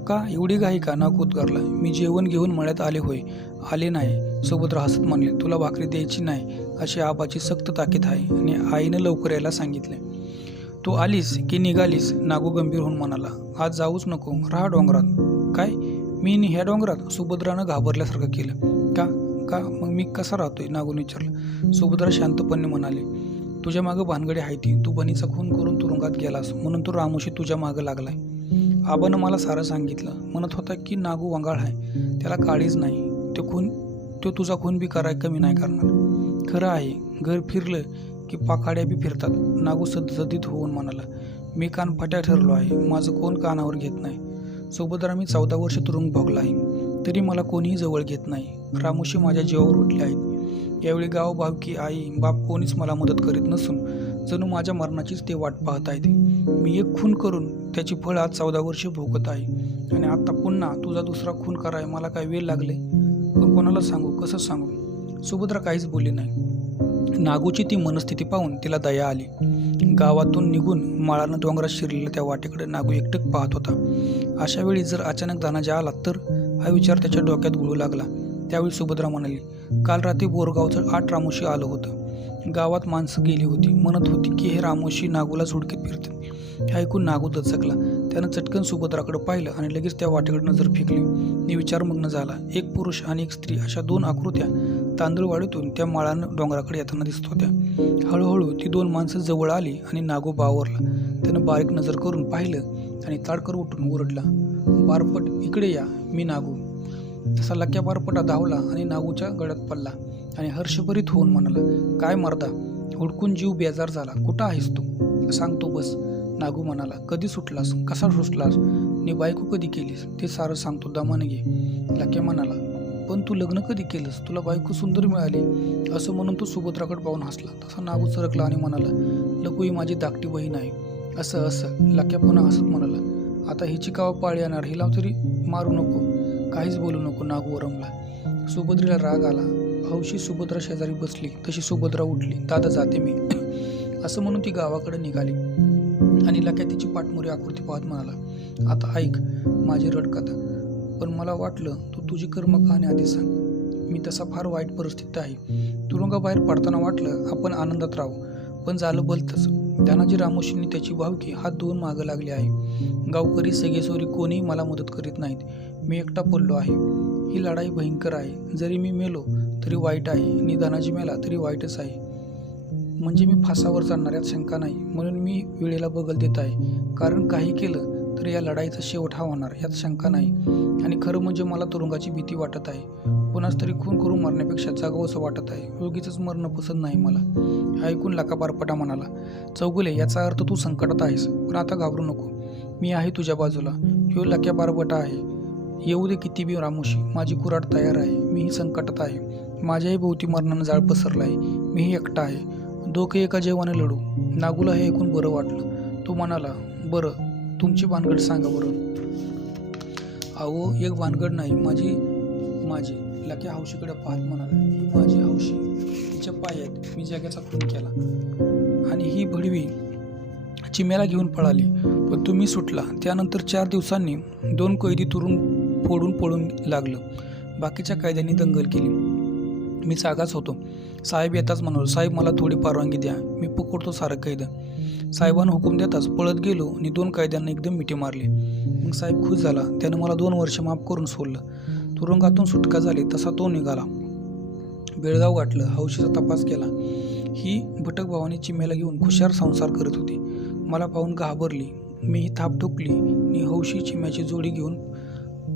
का एवढी घाई का? नागू उद्गारला. मी जेवण घेऊन मळ्यात आले होय. आले नाही, सुभद्रा हसत म्हणली. तुला भाकरी द्यायची नाही अशी आबाची सक्त ताकीद आहे आणि आईनं लवकर यायला सांगितले. तू आलीस की निघालीस? नागू गंभीर होऊन म्हणाला. आज जाऊच नको, राहा डोंगरात. काय? मी ह्या डोंगरात? सुभद्रानं घाबरल्यासारखं केलं. का का मग मी कसा राहतोय? नागून विचारलं. सुभद्रा शांतपणे म्हणाली, तुझ्या मागं भानगडी आहे ती. तू बनीचा खून करून तुरुंगात गेलास म्हणून तो रामोशी तुझ्या मागं लागलाय. आबानं मला सारं सांगितलं. म्हणत होता की नागू वंगाळ आहे, त्याला काळीच नाही. तो तुझा खून बी कराय कमी नाही करणार. खरं आहे, घर फिरलं की पाखाड्या बी फिरतात. नागू सदसदित होऊन म्हणाला, मी कानफाट्या ठरलो आहे, माझं कोण कानावर घेत नाही. सुभद्रा, मी 14 वर्ष तुरुंग भोगला आहे, तरी मला कोणीही जवळ घेत नाही. रामोशी माझ्या जीवावर उठले आहेत. यावेळी गाव, भावकी, आई, बाप कोणीच मला मदत करीत नसून जणू माझ्या मरणाचीच ते वाट पाहत आहेत. मी एक खून करून त्याची फळ आज 14 वर्षे भोगत आहे आणि आता पुन्हा तुझा दुसरा खून कराय मला काय वेळ लागले? पण कोणाला सांगू, कसं सांगू? सुभद्रा काहीच बोलली नाही. नागूची ती मनस्थिती पाहून तिला दया आली. गावातून निघून माळानं डोंगरात शिरलेल्या त्या वाटेकडे नागू एकटक पाहत होता. अशा वेळी जर अचानक धनाजी आला तर, हा विचार त्याच्या डोक्यात घुळू लागला. त्यावेळी सुभद्रा म्हणाली, काल रात्री बोरगावचं 8 रामोशी आलं होतं. गावात माणसं गेली होती. म्हणत होती की हे रामोशी नागूला झुडकीत फिरते. हे ऐकून नागू दचकला. त्यानं चटकन सुभद्राकडे पाहिलं आणि लगेच त्या वाटेकडे नजर फेकली. आणि विचारमग्न झाला. एक पुरुष आणि एक स्त्री अशा 2 आकृत्या तांदूळवाडीतून त्या माळानं डोंगराकडे येताना दिसत होत्या. हळूहळू ती 2 माणसं जवळ आली आणि नागू बावरला. त्यानं बारीक नजर करून पाहिलं आणि ताडकर उठून ओरडला, बारपट, इकडे या, मी नागू. तसा लक्या बारपटा धावला आणि नागूच्या गळ्यात पडला आणि हर्षभरीत होऊन म्हणाला, काय मर्दा, हुडकून जीव बेजार झाला. कुठं आहेस तू? सांगतो बस. नागू म्हणाला, कधी सुटलास? कसा सुटलास? नि बायको कधी केलीस? ते सारं सांगतो, दमाने घे. लक्या म्हणाला, पण तू लग्न कधी केलंस? तुला बायको सुंदर मिळाली. असं म्हणून तो सुभद्राकडे पाहून हसला. तसा नागू सरकला आणि म्हणाला, लकू ही माझी धाकटी बहीण आहे. असं. लक्या पुन्हा हसत म्हणाला, आता हिची कावा पाळी येणार, हिला तरी मारू नको, काहीच बोलू नको. नागू ओरमला. सुभद्रेला राग आला. हौशी सुभद्रा शेजारी बसली तशी सुभद्रा उठली. दादा, जाते मी. असं म्हणून ती गावाकडे निघाली आणि लक्या तिची पाठमोरी आकृती पाहत म्हणाला, आता ऐक माझी रडकथा. पण मला वाटलं तू तुझी कर्मकहाणी आधी सांग. मी तसा फार वाईट परिस्थितीत आहे. तुरुंगाबाहेर पडताना वाटलं आपण आनंदात राहू, पण झालं भलतंच. धनाजी रामोशींनी त्याची भावकी हात धुवून मागं लागली आहे. गावकरी, सगेसोरी कोणीही मला मदत करीत नाहीत. मी एकटा पडलो आहे. ही लढाई भयंकर आहे. जरी मी मेलो तरी वाईट आहे आणि धनाजी मेला तरी वाईटच आहे. म्हणजे मी फासावर चढणार यात शंका नाही. म्हणून मी वेळेला बगल देत आहे. कारण काही केलं तर या लढाईचा शेवट हा होणार यात शंका नाही. आणि खरं म्हणजे मला तुरुंगाची भीती वाटत आहे. कोणाच तरी खून करून मरण्यापेक्षा जगावंसं वाटत आहे. उगीचच मरणं पसंत नाही मला. ऐकून लका बारपटा म्हणाला, चौगुले, याचा अर्थ तू संकटात आहेस. पण आता घाबरू नको, मी आहे तुझ्या बाजूला. ह्यो लक्या बारपटा आहे. येऊ दे किती बी रामोशी, माझी कुऱ्हाड तयार आहे. मीही संकटात आहे. माझ्याही भोवती मरणानं जाळ पसरला आहे. मीही एकटा आहे. दोघे एका जीवाने लढू. नागूला हे ऐकून बरं वाटलं. तो म्हणाला, बरं, तुमची भानगड सांगा बरं. अहो, एक भानगड नाही, माझी. लक्या हौशीकडे पाहत म्हणाला, ही माझी हौशी. तिच्या पायात मी जगाचा खून केला आणि ही भडवी चिम्याला घेऊन पळाली. पण तुम्ही सुटला. त्यानंतर 4 दिवसांनी 2 कैदी तुरुंग फोडून पळून लागलं. बाकीच्या कैद्यांनी दंगल केली. मी जागाच होतो. साहेब येताच म्हणालो, साहेब मला थोडी परवानगी द्या, मी पकडतो सारं कैद. साहेबांना हुकूम देताच पळत गेलो आणि 2 कैद्यांना एकदम मिठी मारली. मग साहेब खुश झाला. त्यानं मला 2 वर्ष माफ करून सोडलं. तुरुंगातून सुटका झाली तसा तो निघाला. बेळगाव गाठलं. हौशीचा तपास केला. ही भटक भावानी चिम्याला घेऊन खुशाल संसार करत होती. मला पाहून घाबरली. मीही थाप ठोकली आणि हौशी चिम्याची जोडी घेऊन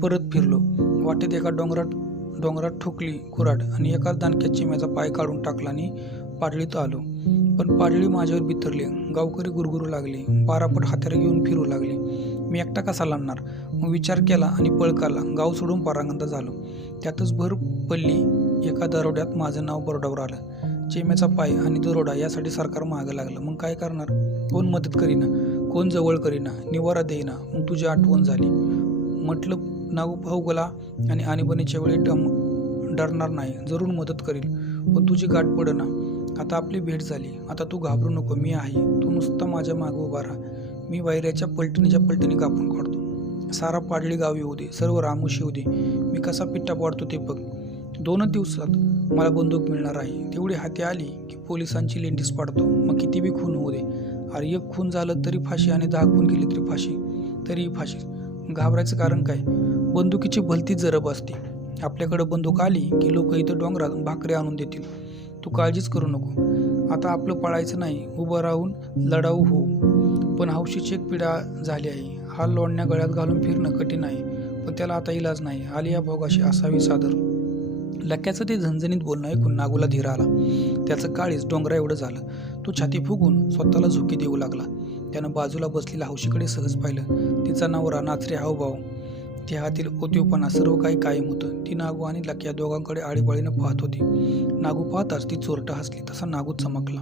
परत फिरलो. वाटेत एका डोंगरात ठोकली कुऱ्हाड आणि एकाच दानक्यात चिम्याचा पाय काढून टाकला आणि पाडळीत आलो. पण पाडळी माझ्यावर बिथरली. गावकरी गुरगुरू लागले. 12 पट हत्यारे घेऊन फिरू लागले. मी एकटा कसा लढणार? मग विचार केला आणि पळ काढला. गाव सोडून पारांगण झालो. त्यातच भर पडली. एका दरोड्यात माझं नाव बोर्डावर आलं. चिम्याचा पाय आणि दरोडा यासाठी सरकार मागं लागलं. मग काय करणार? कोण मदत करीना, कोण जवळ करीना, निवारा देईना. मग तुझी आठवण झाली. म्हटलं नागू भाऊ गेला आणि आणीबाणीच्या वेळी डरणार नाही, जरूर मदत करील. पण तुझी गाठ पडना. आता आपली भेट झाली. आता तू घाबरू नको, मी आहे. तू नुसता माझ्या मागं उभा राहा. मी वैऱ्याच्या पलटणीच्या कापून काढतो. सारा पाडळी गाव येऊ दे, सर्व रामोशी येऊ दे. मी कसा पिट्टा पाडतो ते बघ. 2 दिवसात मला बंदूक मिळणार आहे. तेवढी हाती आली की पोलिसांची लेंडीस पाडतो. मग किती बी खून होऊ दे. अरे 1 खून झालं तरी फाशी आणि 10 खून केले तरी फाशी, तरीही फाशी. घाबरायचं कारण काय? बंदुकीची भलतीच जरब असते. आपल्याकडे बंदूक आली की लोक इथं डोंगरात भाकरी आणून देतील. तू काळजीच करू नको. आता आपलं पळायचं नाही, उभं राहून लढाऊ होऊ. पण हौशीची एक पिढा झाली आहे. हा लोणण्या गळ्यात घालून फिरणं कठीण आहे. पण त्याला आता इलाज नाही. आलिया भोगाशी असावी सादर. लक्याचं ते झणझणीत बोलणं ऐकून नागूला धीर आला. त्याचं काळीज डोंगरा एवढं झालं. तो छाती फुगून स्वतःला झोकी देऊ लागला. त्यानं बाजूला बसलेल्या हौशीकडे सहज पाहिलं. तिचा नवरा, नाचरे हावभाव, देहातील ओतीवपणा सर्व काही कायम होतं. ती नागू आणि लक्या दोघांकडे आळीपाळीनं पाहत होती. नागू पाहताच ती चोरटं हसली. तसा नागू चमकला.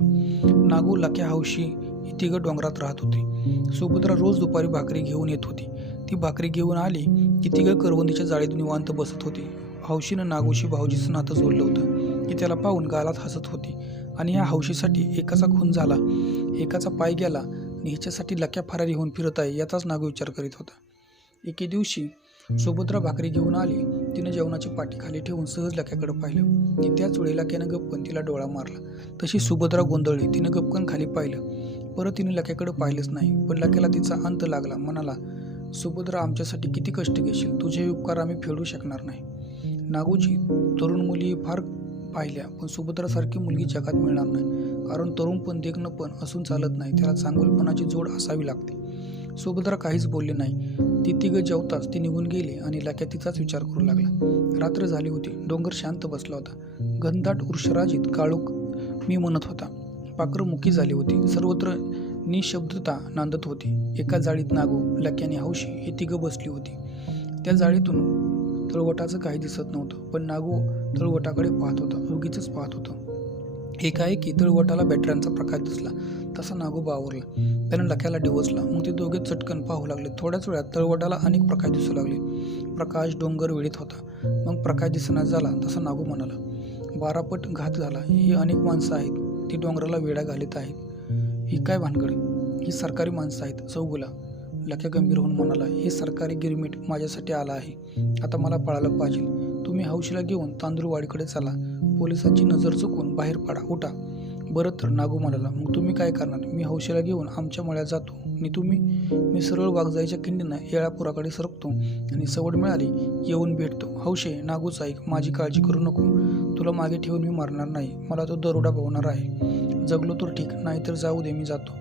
नागू, लक्या, हौशी ही तिघं डोंगरात राहत होती. सुभद्रा रोज दुपारी भाकरी घेऊन येत होती. ती भाकरी घेऊन आली की तिघं करवंदीच्या जाळीत निवांत बसत होती. हौशीनं नागूशी भाऊजीचं नातं जोडलं होतं. ती त्याला पाहून गालात हसत होती. आणि ह्या हौशीसाठी एकाचा खून झाला, एकाचा पाय गेला आणि हिच्यासाठी लक्या फरारी होऊन फिरत आहे याचाच नागू विचार करीत होता. एके दिवशी सुभद्रा भाकरी घेऊन आली. तिनं जेवणाची पाटी खाली ठेवून सहज लक्याकडे पाहिलं. ती त्याच वेळी लक्यानं गपकन तिला डोळा मारला. तशी सुभद्रा गोंधळली. तिनं गपकन खाली पाहिलं. परत तिने लक्याकडे पाहिलंच नाही. पण लक्याला तिचा अंत लागला. म्हणाला, सुभद्रा, आमच्यासाठी किती कष्ट घेशील? तुझे उपकार आम्ही फेडू शकणार नाही. नागूची तरुण मुली फार पाहिल्या, पण सुभद्रासारखी मुलगी जगात मिळणार नाही. कारण तरुण पण देखणं पण असून चालत नाही. त्याला चांगुलपणाची जोड असावी लागते. सुभद्रा काहीच बोलली नाही. ती तिघं जेवताच ती निघून गेली आणि लक्या तिचाच विचार करू लागला. रात्र झाली होती. डोंगर शांत बसला होता. घनदाट वृक्षराजीत काळोख मी म्हणत होता. पाखरं मुकी झाली होती. सर्वत्र निशब्दता नांदत होती. एका जाळीत नागू, लक्या आणि हौशी ही तिघं बसली होती. त्या जाळीतून तळवटाचं काही दिसत नव्हतं. पण नागू तळवटाकडे पाहत होता. उगीच पाहत होता. एकाएकी तळवटाला बॅटऱ्यांचा प्रकाश दिसला. तसा नागू बावरला. त्यानं लक्याला डिवचला. मग ते दोघे चटकन पाहू लागले. थोड्याच वेळात तळवटाला अनेक प्रकाश दिसू लागले. प्रकाश डोंगर वेळीत होता. मग प्रकाश दिसना झाला तसा नागू म्हणाला, 12 पट घात झाला. ही अनेक माणसं आहेत. ती डोंगराला वेढा घालीत आहेत. ही काय भानगड? ही सरकारी माणसं आहेत. चौगुला. लक्या गंभीर होऊन म्हणाला, हे सरकारी गिरमिट माझ्यासाठी आला आहे. आता मला पळायला पाहिजे. तुम्ही हौशीला घेऊन तांदूळवाडीकडे चला. पोलिसांची नजर चुकून बाहेर पडा. उठा. बरं तर, नागू म्हणाला. मग तुम्ही काय करणार? मी हौशीला घेऊन आमच्या मळ्यात जातो आणि तुम्ही? मी सरळ वाघजाईच्या खिंडीनं येळापुराकडे सरकतो आणि सवड मिळाली येऊन भेटतो. हौशे, नागूच ऐक. माझी काळजी करू नको. तुला मागे ठेवून मी मारणार नाही. मला तो दरोडा भवणार आहे. जगलो तर ठीक, नाहीतर जाऊ दे, मी जातो.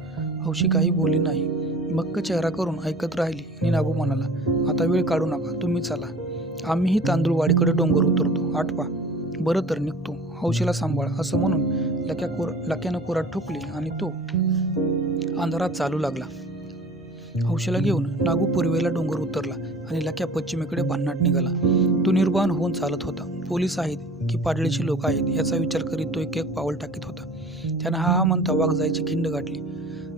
हौशी काही बोलली नाही. मक्क चेहरा करून ऐकत राहिली आणि नागू म्हणाला, आता वेळ काढू नका, तुम्ही चला. आम्हीही तांदूळवाडीकडे डोंगर उतरतो. आठवा. बरं तर, निघतो. हौशीला सांभाळ. असं म्हणून लक्यानं कुऱ्हाड ठोकली आणि तो अंधारात चालू लागला. हौशीला घेऊन नागू पूर्वेला डोंगर उतरला आणि लक्या पश्चिमेकडे भन्नाट निघाला. तो निर्वाण होऊन चालत होता. पोलीस आहेत की पाडळीची लोक आहेत याचा विचार करीत तो एक पाऊल टाकीत होता. त्यानं हा म्हणता वाघजाईची खिंड गाठली.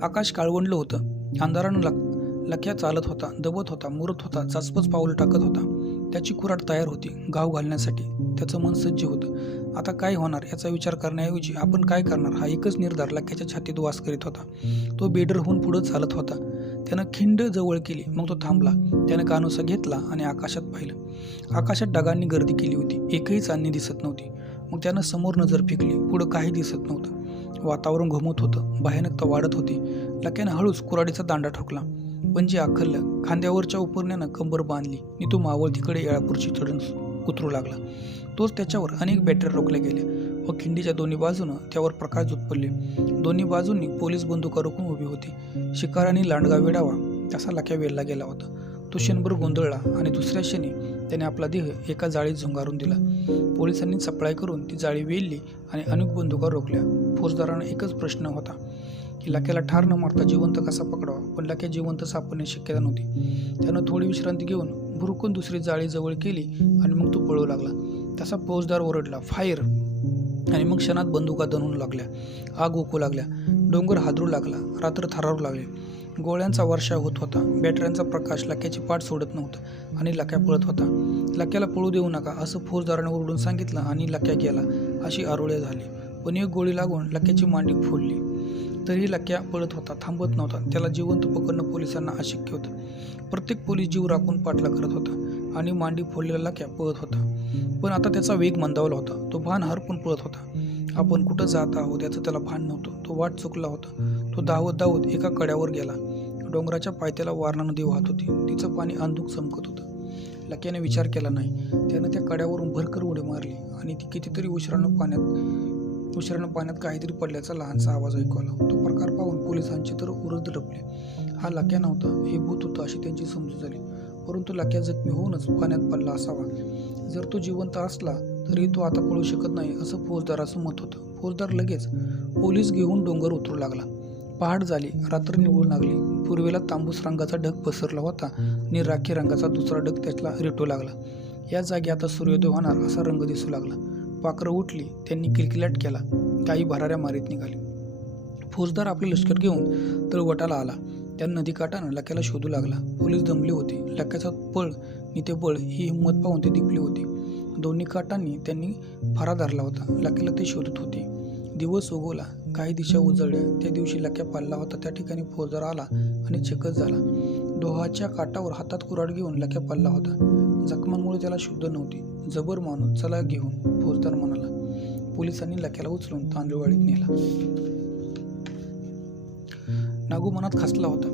आकाश काळवंडलं होतं. अंधारानं लक्या चालत होता, दबत होता, मुरत होता, चाचपच पाऊल टाकत होता. त्याची कुऱ्हाड तयार होती घाव घालण्यासाठी. त्याचं मन सज्ज होतं. आता काय होणार याचा विचार करण्याऐवजी आपण काय करणार हा एकच निर्धार लक्याच्या छातीत वास करीत होता. तो बेडर होऊन पुढं चालत होता. त्यानं खिंड जवळ केली. मग तो थांबला. त्यानं कानोसा घेतला आणि आकाशात पाहिलं. आकाशात ढगांनी गर्दी केली होती. एकही चांदणी दिसत नव्हती. मग त्यानं समोर नजर फेकली. पुढं काही दिसत नव्हतं. वातावरण घुमत होतं, भयानकता वाढत होती. लक्यानं हळूच कुऱ्हाडीचा दांडा ठोकला. पंजे आखललं, खांद्यावरच्या उपरण्यानं कंबर बांधली आणि तो मावळतीकडे येळापूरची चढून उतरू लागला. तोच त्याच्यावर अनेक बॅटऱ्या रोखल्या गेल्या व खिंडीच्या दोन्ही बाजूनं त्यावर प्रकाश झोत पडले. दोन्ही बाजूंनी पोलीस बंदुका रोखून उभी होती. शिकाराने लांडगा वेडावा तसा लक्या वेढला गेला होता. तो क्षणभर गोंधळला आणि दुसऱ्या क्षणी त्याने आपला देह एका जाळीत झुंगारून दिला. पोलिसांनी चपळाई करून ती जाळी वेढली आणि अनेक बंदुका रोखल्या. फौजदारांना एकच प्रश्न होता की लक्याला ठार न मारता जिवंत कसा पकडावा, पण लक्या जिवंत सापडण्याची शक्यता नव्हती. त्यानं थोडी विश्रांती घेऊन भुरकून दुसरी जाळी जवळ केली आणि मग तो पळू लागला. तसा फौजदार ओरडला, फायर! आणि मग क्षणात बंदुका दणून लागल्या, आग ओकू लागल्या, डोंगर हादरू लागला, रात्र थरारू लागले. गोळ्यांचा वर्षाव होत होता. बॅटऱ्यांचा प्रकाश लक्याची पाठ सोडत नव्हता आणि लक्या पळत होता. लक्याला पळू देऊ नका असं फौजदाराने ओरडून सांगितलं आणि लक्या गेला. अशी आरोळ्या झाली, पण एक गोळी लागून लक्याची मांडी फोडली. तरीही लक्या पळत होता, थांबत नव्हता. त्याला जिवंत पकडणं पोलिसांना अशक्य होतं. प्रत्येक पोलीस जीव राखून पाठला करत होता आणि मांडी फोडलेला लक्या पळत होता. पण आता त्याचा वेग मंदावला होता. तो भान हरपून पळत होता. आपण कुठं जात आहोत याचं त्याला भान नव्हतं. तो वाट चुकला होता. तो धावत धावत एका कड्यावर गेला. डोंगराच्या पायथ्याला वारणा नदी वाहत होती. तिचं पाणी अंधुक चमकत होतं. लक्याने विचार केला नाही. त्यानं त्या कड्यावरून भरकर उडी मारली आणि ती कितीतरी उशिरानं पाण्यात काहीतरी पडल्याचा लहानसा आवाज ऐकू आला. तो प्रकार पाहून पोलिसांची तर उरद लपली. हा लक्या नव्हता, हे भूत होतं अशी त्यांची समजूत झाली. परंतु लक्या जखमी होऊनच पाण्यात पडला असावा. जर तो जिवंत असला तरी तो आता पळू शकत नाही असं फौजदाराचं मत होतं. फौजदार लगेच पोलीस घेऊन डोंगर उतरू लागला. पहाट झाली, रात्र निवळू लागली. पूर्वेला तांबूस रंगाचा ढग पसरला होता आणि राखी रंगाचा दुसरा ढग त्याला रेटू लागला. या जागी आता सूर्योदय होणार असा रंग दिसू लागला. पाखरं उठली, त्यांनी किलकिलाट केला. काही भराऱ्या मारीत निघाली. फौजदार आपले लष्कर घेऊन तळवटाला आला. त्या नदीकाठानं लक्याला शोधू लागला. पोलीस दमले होते. लक्याचा पळ आणि ते बळ ही हिंमत पाहून ते दिपले होते. दोन्ही काठांनी त्यांनी फारा धरला होता. लक्याला ते शोधत होते. दिवस उगवला, काही दिशा उजळल्या. त्या दिवशी लक्या पाळला होता त्या ठिकाणी फौजदार आला आणि चकच झाला. डोहाच्या काठावर हातात कुऱ्हाड घेऊन लक्या पाळला होता. जखमांमुळे त्याला शुद्ध नव्हती. जबर माणूस, चला घेऊन, फौजदार म्हणाला. पोलिसांनी लक्याला उचलून तांदूळवाडीत नेला. नागू मनात खचला होता.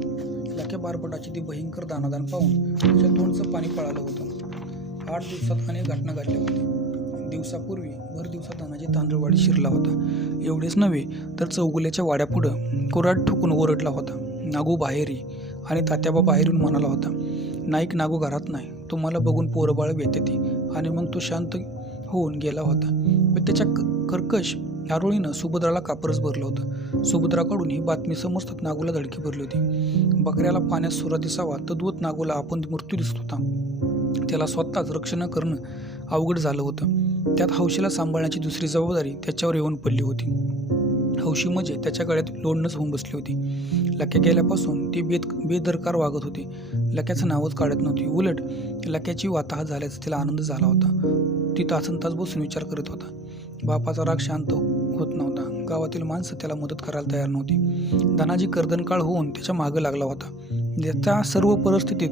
लक्या बारपटाची ती भयंकर दानादान पाहून त्याच्या तोंडचं पाणी पळालं होतं. 8 दिवसात अनेक घटना घडल्या होत्या. दिवसापूर्वी भर दिवसात तानाजी तांदूळवाडी शिरला होता. एवढेच नव्हे तर चौगुल्याच्या वाड्यापुढं कुऱ्हाड ठोकून ओरडला होता, नागू बाहेर ये. आणि तात्याबा बाहेर येऊन म्हणाला होता, नाईक नागू घरात नाही, तो मला बघून पोरबाळ येते. आणि मग तो शांत होऊन गेला होता. पण त्याच्या कर्कश आरोळीनं सुभद्राला कापरच भरलं होतं. सुभद्राकडून ही बातमी समजतात नागूला धडकी भरली होती. बकऱ्याला पाण्यात सुरा दिसावा तद्वत नागूला आपण मृत्यू दिसत होता. त्याला स्वतःच रक्षण करणं अवघड झालं होतं. त्यात हौशीला सांभाळण्याची दुसरी जबाबदारी त्याच्यावर येऊन पडली होती. हौशी म्हणजे त्याच्या गळ्यात लोणच होऊन बसली होती. लक्या गेल्यापासून ती बेदरकार वागत होती. लक्याचं नावच काढत नव्हती. उलट लक्याची वाताहत झाल्याचा तिला आनंद झाला होता. ती तासनतास बसून विचार करत होता. बापाचा राग शांत होत नव्हता. गावातील माणसं त्याला मदत करायला तयार नव्हती. धनाजी कर्दनकाळ होऊन त्याच्या मागं लागला होता. त्या सर्व परिस्थितीत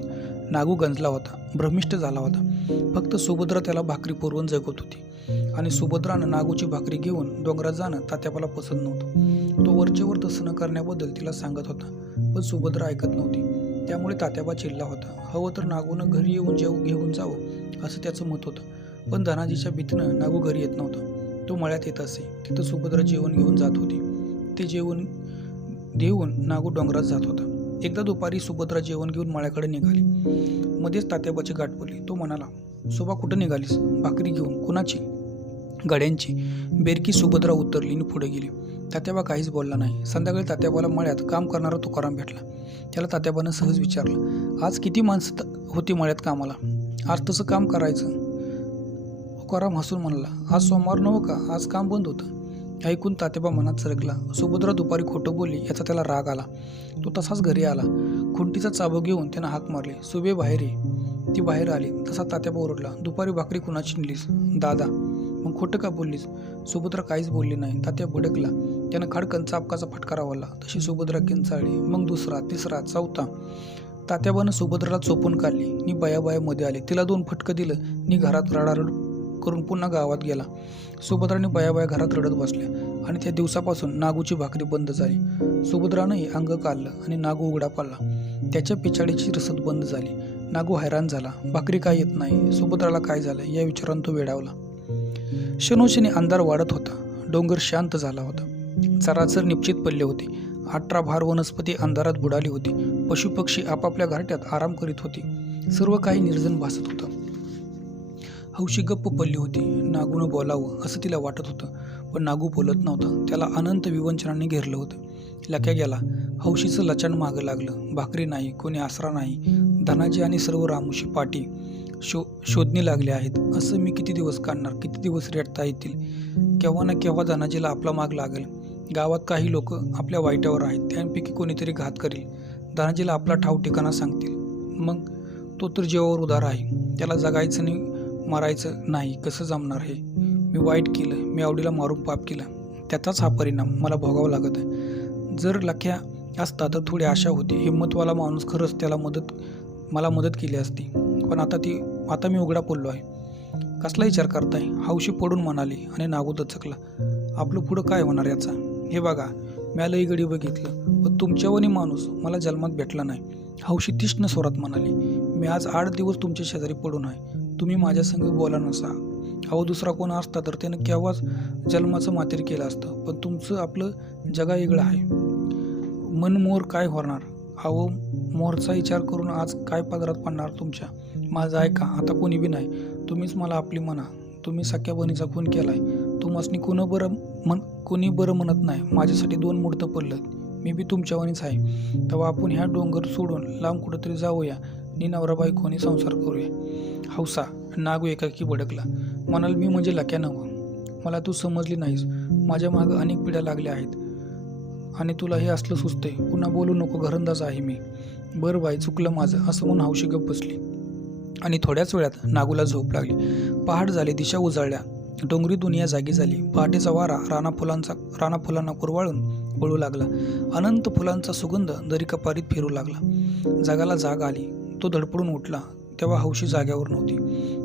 नागू गंजला होता, भ्रमिष्ट झाला होता. फक्त सुभद्रा त्याला भाकरी पुरवून जगत होती आणि सुभद्रानं नागूची भाकरी घेऊन डोंगरात जाणं तात्याबाला पसंत नव्हतं. तो वरचेवर तसं न करण्याबद्दल तिला सांगत होता, पण सुभद्रा ऐकत नव्हती. त्यामुळे तात्याबा चिडला होता. हवं तर नागूनं घरी येऊन घेऊन जावं असं त्याचं मत होतं. पण धनाजीच्या भीतीनं नागू घरी येत नव्हता. तो मळ्यात येत असे. तिथं सुभद्रा जेवण घेऊन जात होती. ते जेवण देऊन नागू डोंगरात जात होता. एकदा दुपारी सुभद्रा जेवण घेऊन मळ्याकडे निघाली. मध्येच तात्याबाची गाठ पडली. तो म्हणाला, सुभा कुठं निघालीस? भाकरी घेऊन. कुणाची? गड्यांची. बेरकी सुभद्रा उतरली आणि पुढे गेली. तात्याबा काहीच बोलला नाही. संध्याकाळी तात्याबाला मळ्यात काम करणारा तुकाराम भेटला. त्याला तात्याबानं सहज विचारलं, आज किती माणसं होती मळ्यात कामाला? आज तसं काम करायचं. तुकाराम हसून म्हणाला, आज सोमवार नव्हतं का? आज काम बंद होतं. ऐकून तात्याबा मनात सरकला. सुभद्रा दुपारी खोटं बोलली याचा त्याला राग आला. तो तसाच घरी आला. खुंटीचा चाबूक घेऊन त्यानं हाक मारली, सुबे बाहेर ये. ती बाहेर आली. तसा तात्याबा ओरडला, दुपारी भाकरी कुणाची नेलीस? दादा. मग खोटं का बोललीस? सुभद्रा काहीच बोलली नाही. तात्या भडकला. त्यानं खडकन चाबकाचा फटकारा वाला. तशी सुभद्रा किंचाळली. मग दुसरा, तिसरा, चौथा. तात्याबानं सुभद्राला चोपून काढली. नी बयामध्ये आले. तिला 2 फटकं दिलं. नी घरात रडारड करून पुन्हा गावात गेला. सुभद्राने बया घरात रडत बसल्या. आणि त्या दिवसापासून नागूची भाकरी बंद झाली. सुभद्रानंही अंग काढलं आणि नागू उघडा पडला. त्याच्या पिछाडीची रसद बंद झाली. नागू हैराण झाला. भाकरी काय येत नाही, सुभद्राला काय झालं या विचारानं तो वेडावला. क्षणोक्षणी अंधार वाढत होता. डोंगर शांत झाला होता. चराचर निश्चित पडले होते. 18 भार वनस्पती अंधारात बुडाली होती. पशुपक्षी आपापल्या घरट्यात आराम करीत होते. सर्व काही निर्जन भासत होतं. हौशी गप्प पडली होती. नागूनं बोलावं असं तिला वाटत होतं, पण नागू बोलत नव्हता. त्याला अनंत विवंचनाने घेरलं होतं. लक्या गेला. हौशीचं लचाण मागं लागलं. भाकरी नाही, कोणी आसरा नाही. धनाजी आणि सर्व रामूशी पाठी शोधणी लागले आहेत. असं मी किती दिवस काढणार, किती दिवस रेटता येतील. केव्हा ना केव्हा धनाजीला आपला माग लागेल. गावात काही लोक आपल्या वाईटावर आहेत. त्यांपैकी कोणीतरी घात करेल. धनाजीला आपला ठाव ठिकाणा सांगतील. मग तो तर जीवावर उदार आहे. त्याला जगायचं नाही, मरायचं नाही. कसं जमणार हे? मी वाईट केलं, मी आवडीला मारून पाप केलं. त्याचाच हा परिणाम मला भोगावा लागत आहे. जर लख्या असता तर थोडी आशा होती. हिंमतवाला माणूस खरंच त्याला मला मदत केली असती. पण आता मी उघडा पडलो आहे. कसला विचार करताय? हौशी पडून म्हणाली आणि नागू दचकला. आपलं पुढं काय होणार याचा? हे बघा, मी लई गडी बघितलं, पण तुमच्यावानी माणूस मला जन्मात भेटला नाही. हौशी तीक्ष्ण स्वरात म्हणाली. मी आज 8 दिवस तुमच्या शेजारी पडून आहे. तुम्ही माझ्या संग बोला नसा. अहो, दुसरा कोण असता तर त्यानं केव्हाच जन्माचं मातेर केलं असतं. पण तुमचं आपलं जगा वेगळं आहे. मन मोर काय होणार? अहो, मोरचा विचार करून आज काय पदरात पडणार तुमच्या? माझं ऐका, आता कोणी बी नाही. तुम्हीच मला आपली म्हणा. तुम्ही सख्या बहिणीचा खून केलाय. तुम्हासनी कोणी बरं म्हणत नाही. माझ्यासाठी 2 मुहूर्त पडलं. मी बी तुमच्यावानीच आहे. तेव्हा आपण ह्या डोंगर सोडून लांब कुठंतरी जाऊया. नि नवरा बायकोनी संसार करूया. हौसा. नागू एकाकी भडकला. म्हणाल, मी म्हणजे लक्या नव्ह. मला तू समजली नाहीस. माझ्या मागं अनेक पिढ्या लागल्या आहेत आणि तुला हे असलं सुचतंय. पुन्हा बोलू नको, घरंदाज आहे मी. बरं बाई, चुकलं माझं असं म्हणून हौशी गप्प बसली. आणि थोड्याच वेळात नागूला झोप लागली. पहाट झाली. दिशा उजाळल्या. डोंगरी दुनिया जागी झाली. पहाटेचा वारा राना फुलांना कुरवाळून वळू लागला. अनंत फुलांचा सुगंध दरी कपारीत फिरू लागला. जगाला जाग आली. तो धडपडून उठला. तेव्हा हौशी जाग्यावर नव्हती.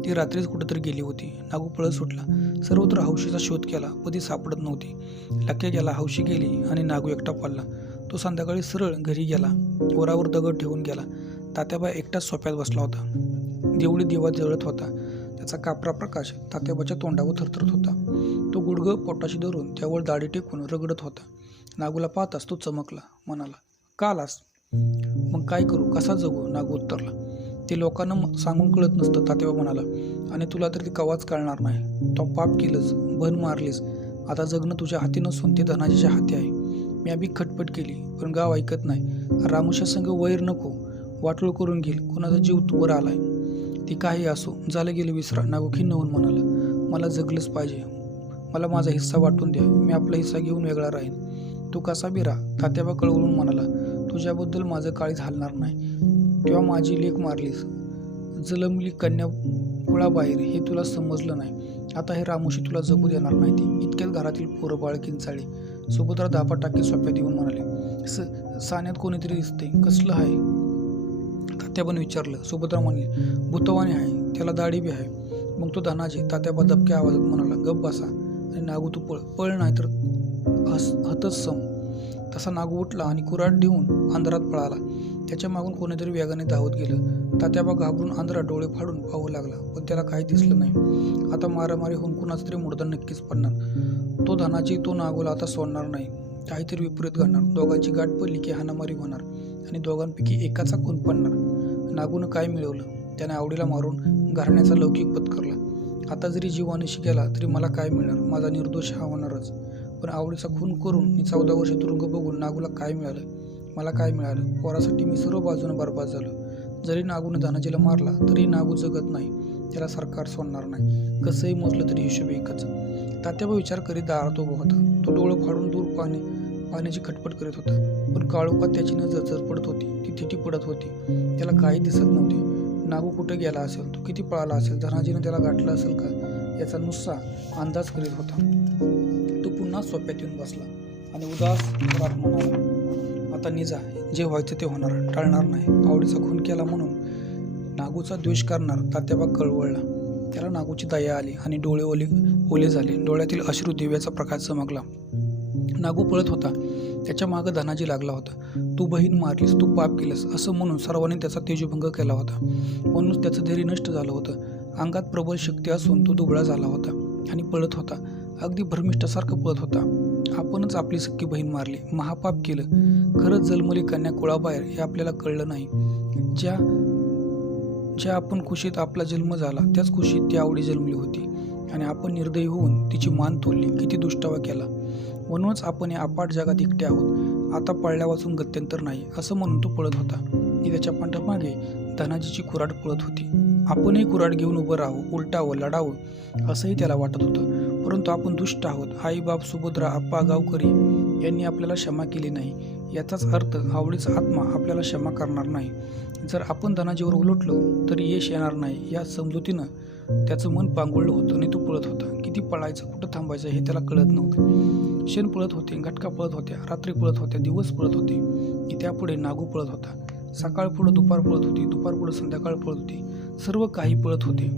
ती रात्रीच कुठंतरी गेली होती. नागू पळत सुटला. सर्वत्र हौशीचा शोध केला, पण ती सापडत नव्हती. लक्या गेला. हौशी गेली आणि नागू एकटा पडला. तो संध्याकाळी सरळ घरी गेला. वरावर दगड ठेवून गेला. तात्याबा एकटाच सोफ्यात बसला होता. देवळी दिवा जळत होता. त्याचा कापरा प्रकाश तात्याबाच्या तोंडावर थरथरत होता. तो गुडघं पोटाशी धरून त्यावर दाढी टेकून रगडत होता. नागूला पाहताच तो चमकला. म्हणाला, का आलास? मग काय करू, कसा जगू? नागू उत्तरला. ते लोकांना सांगून कळत नसतं, तात्याबा म्हणाला. आणि तुला तर ती कवाच कळणार नाही. तो पाप केलंस, भन मारलीस. आता जगणं तुझ्या हाती नसून ते धनाजीच्या हाती आहे. मी आधी खटपट केली, पण गाव ऐकत नाही. रामूच्या संग वैर नको, वाटोळ करून घेईल. कुणाचा जीव वर आलाय. ती काही असो, झालं गेलं विसरा. नागू खिन्न होऊन म्हणाला, मला जगलंच पाहिजे. मला माझा हिस्सा वाटून द्या. मी आपला हिस्सा घेऊन वेगळा राहीन. तू कसा बी राहा. तात्याबा कळवळून म्हणाला, तुझ्याबद्दल माझं काळीच हलणार नाही. तेव्हा माझी लेक मारलीस, जलमली कन्या कुळाबाहेर, हे तुला समजलं नाही. आता हे रामूशी तुला जगू देणार नाही. ती इतक्यात घरातील पोरं बाळ किंचाळी. सुभद्रा धापा टाकी सोप्यात येऊन म्हणाले, साण्यात कोणीतरी दिसते, कसलं आहे? तात्याबाने विचारलं. सुभद्रा म्हणली, भूतवाने आहे, त्याला दाढी बी आहे. मग तो धनाजी. तात्याबा दबक्या आवाजात म्हणाला, गप बसा आणि नागू तू पळ नाही तर हतच सम. तसा नागू उठला आणि कुऱ्हाड देऊन अंधारात पळाला. त्याच्या मागून कोणीतरी वेगाने धावत गेलं. तात्याबा घाबरून अंधारात डोळे फाडून पाहू लागला, पण त्याला काही दिसलं नाही. आता मारामारी होऊन कुणाच तरी मुर्दा नक्कीच पडणार. तो धनाजी तो नागूला आता सोडणार नाही. काहीतरी विपरीत घडणार. दोघांची गाठ पडली की हाणामारी होणार आणि दोघांपैकी एकाचा खून पडणार. नागूनं काय मिळवलं? त्याने आवडीला मारून घराण्याचा लौकिक पत्करला. आता जरी जीवानिशी गेला तरी मला काय मिळणार? माझा निर्दोष हा होणारच. पण आवडीचा खून करून मी 14 वर्ष तुरुंग बघून नागूला काय मिळालं? मला काय मिळालं? पोरासाठी मी सर्व बाजूने बरबाद झालो. जरी नागूने धनाजीला मारला तरी नागू जगत नाही. त्याला सरकार सोडणार नाही. कसंही मोजलं तरी हिशोब एकच. तात्याबा विचार करीत दारात उभा होता. तो डोळं फाडून दूर पाण्याची खटपट करीत होता. पण काळोखात त्याची नजर चरपडत होती. ती थिटी पडत होती. त्याला काही दिसत नव्हते. नागू कुठे गेला असेल? तो किती पळाला असेल? धनाजीनं त्याला गाठलं असेल का? याचा नुसता अंदाज करीत होता. तो पुन्हा सोप्यात येऊन बसला आणि उदास स्वरात म्हणाला, आता निजा, जे व्हायचं ते होणार, टाळणार नाही. आवडीचा खून केला म्हणून नागूचा द्वेष करणार. तात्याबा कळवळला. त्याला नागूची दया आली आणि डोळे ओले झाले. डोळ्यातील अश्रू दिव्याचा प्रकाश चमकला. नागू पळत होता. त्याच्या मागं धनाजी लागला होता. तू बहीण मारलीस, तू पाप केलंस असं म्हणून सर्वांनी त्याचा तेजोभंग केला होता. म्हणून त्याचं धैर्य नष्ट झालं होतं. अंगात प्रबळ शक्ती असून तो दुबळा झाला होता आणि पळत होता. अगदी भ्रमिष्ठासारखं पळत होता. आपणच आपली सख्खी बहीण मारली, महापाप केलं. खरंच जन्मली कन्या कुळाबाहेर हे आपल्याला कळलं नाही. ज्या आपण खुशीत आपला जन्म झाला त्याच खुशीत ती आवडी जन्मली होती आणि आपण निर्दयी होऊन तिची मान तोडली, किती दुष्टावा केला. म्हणूनच आपण या अपाट जगात एकटे आहोत. आता पळल्या वाचून गत्यंतर नाही असं म्हणून तो पळत होता आणि त्याच्या पाठीमागे धनाजीची कुऱ्हाड पळत होती. आपणही कुऱ्हाड घेऊन उभं राहू, उलटावं, लढावं असंही त्याला वाटत होतं. परंतु आपण दुष्ट आहोत. आई बाप, सुभद्रा, आप्पा, गावकरी यांनी आपल्याला क्षमा केली नाही. याचाच अर्थ आवडीचा आत्मा आपल्याला क्षमा करणार नाही. जर आपण धनाजीवर उलटलो तरी यश येणार नाही या समजुतीनं त्याचं मन पांगुळलं होतं आणि तो पळत होता. किती पळायचं, कुठं थांबायचं हे त्याला कळत नव्हतं. क्षण पळत होते, घटका पळत होत्या, रात्री पळत होत्या, दिवस पळत होते की त्यापुढे नागू पळत होता. सकाळ पुढं दुपार पळत होती, दुपार पुढं संध्याकाळ पळत होती. सर्व काही पळत होते.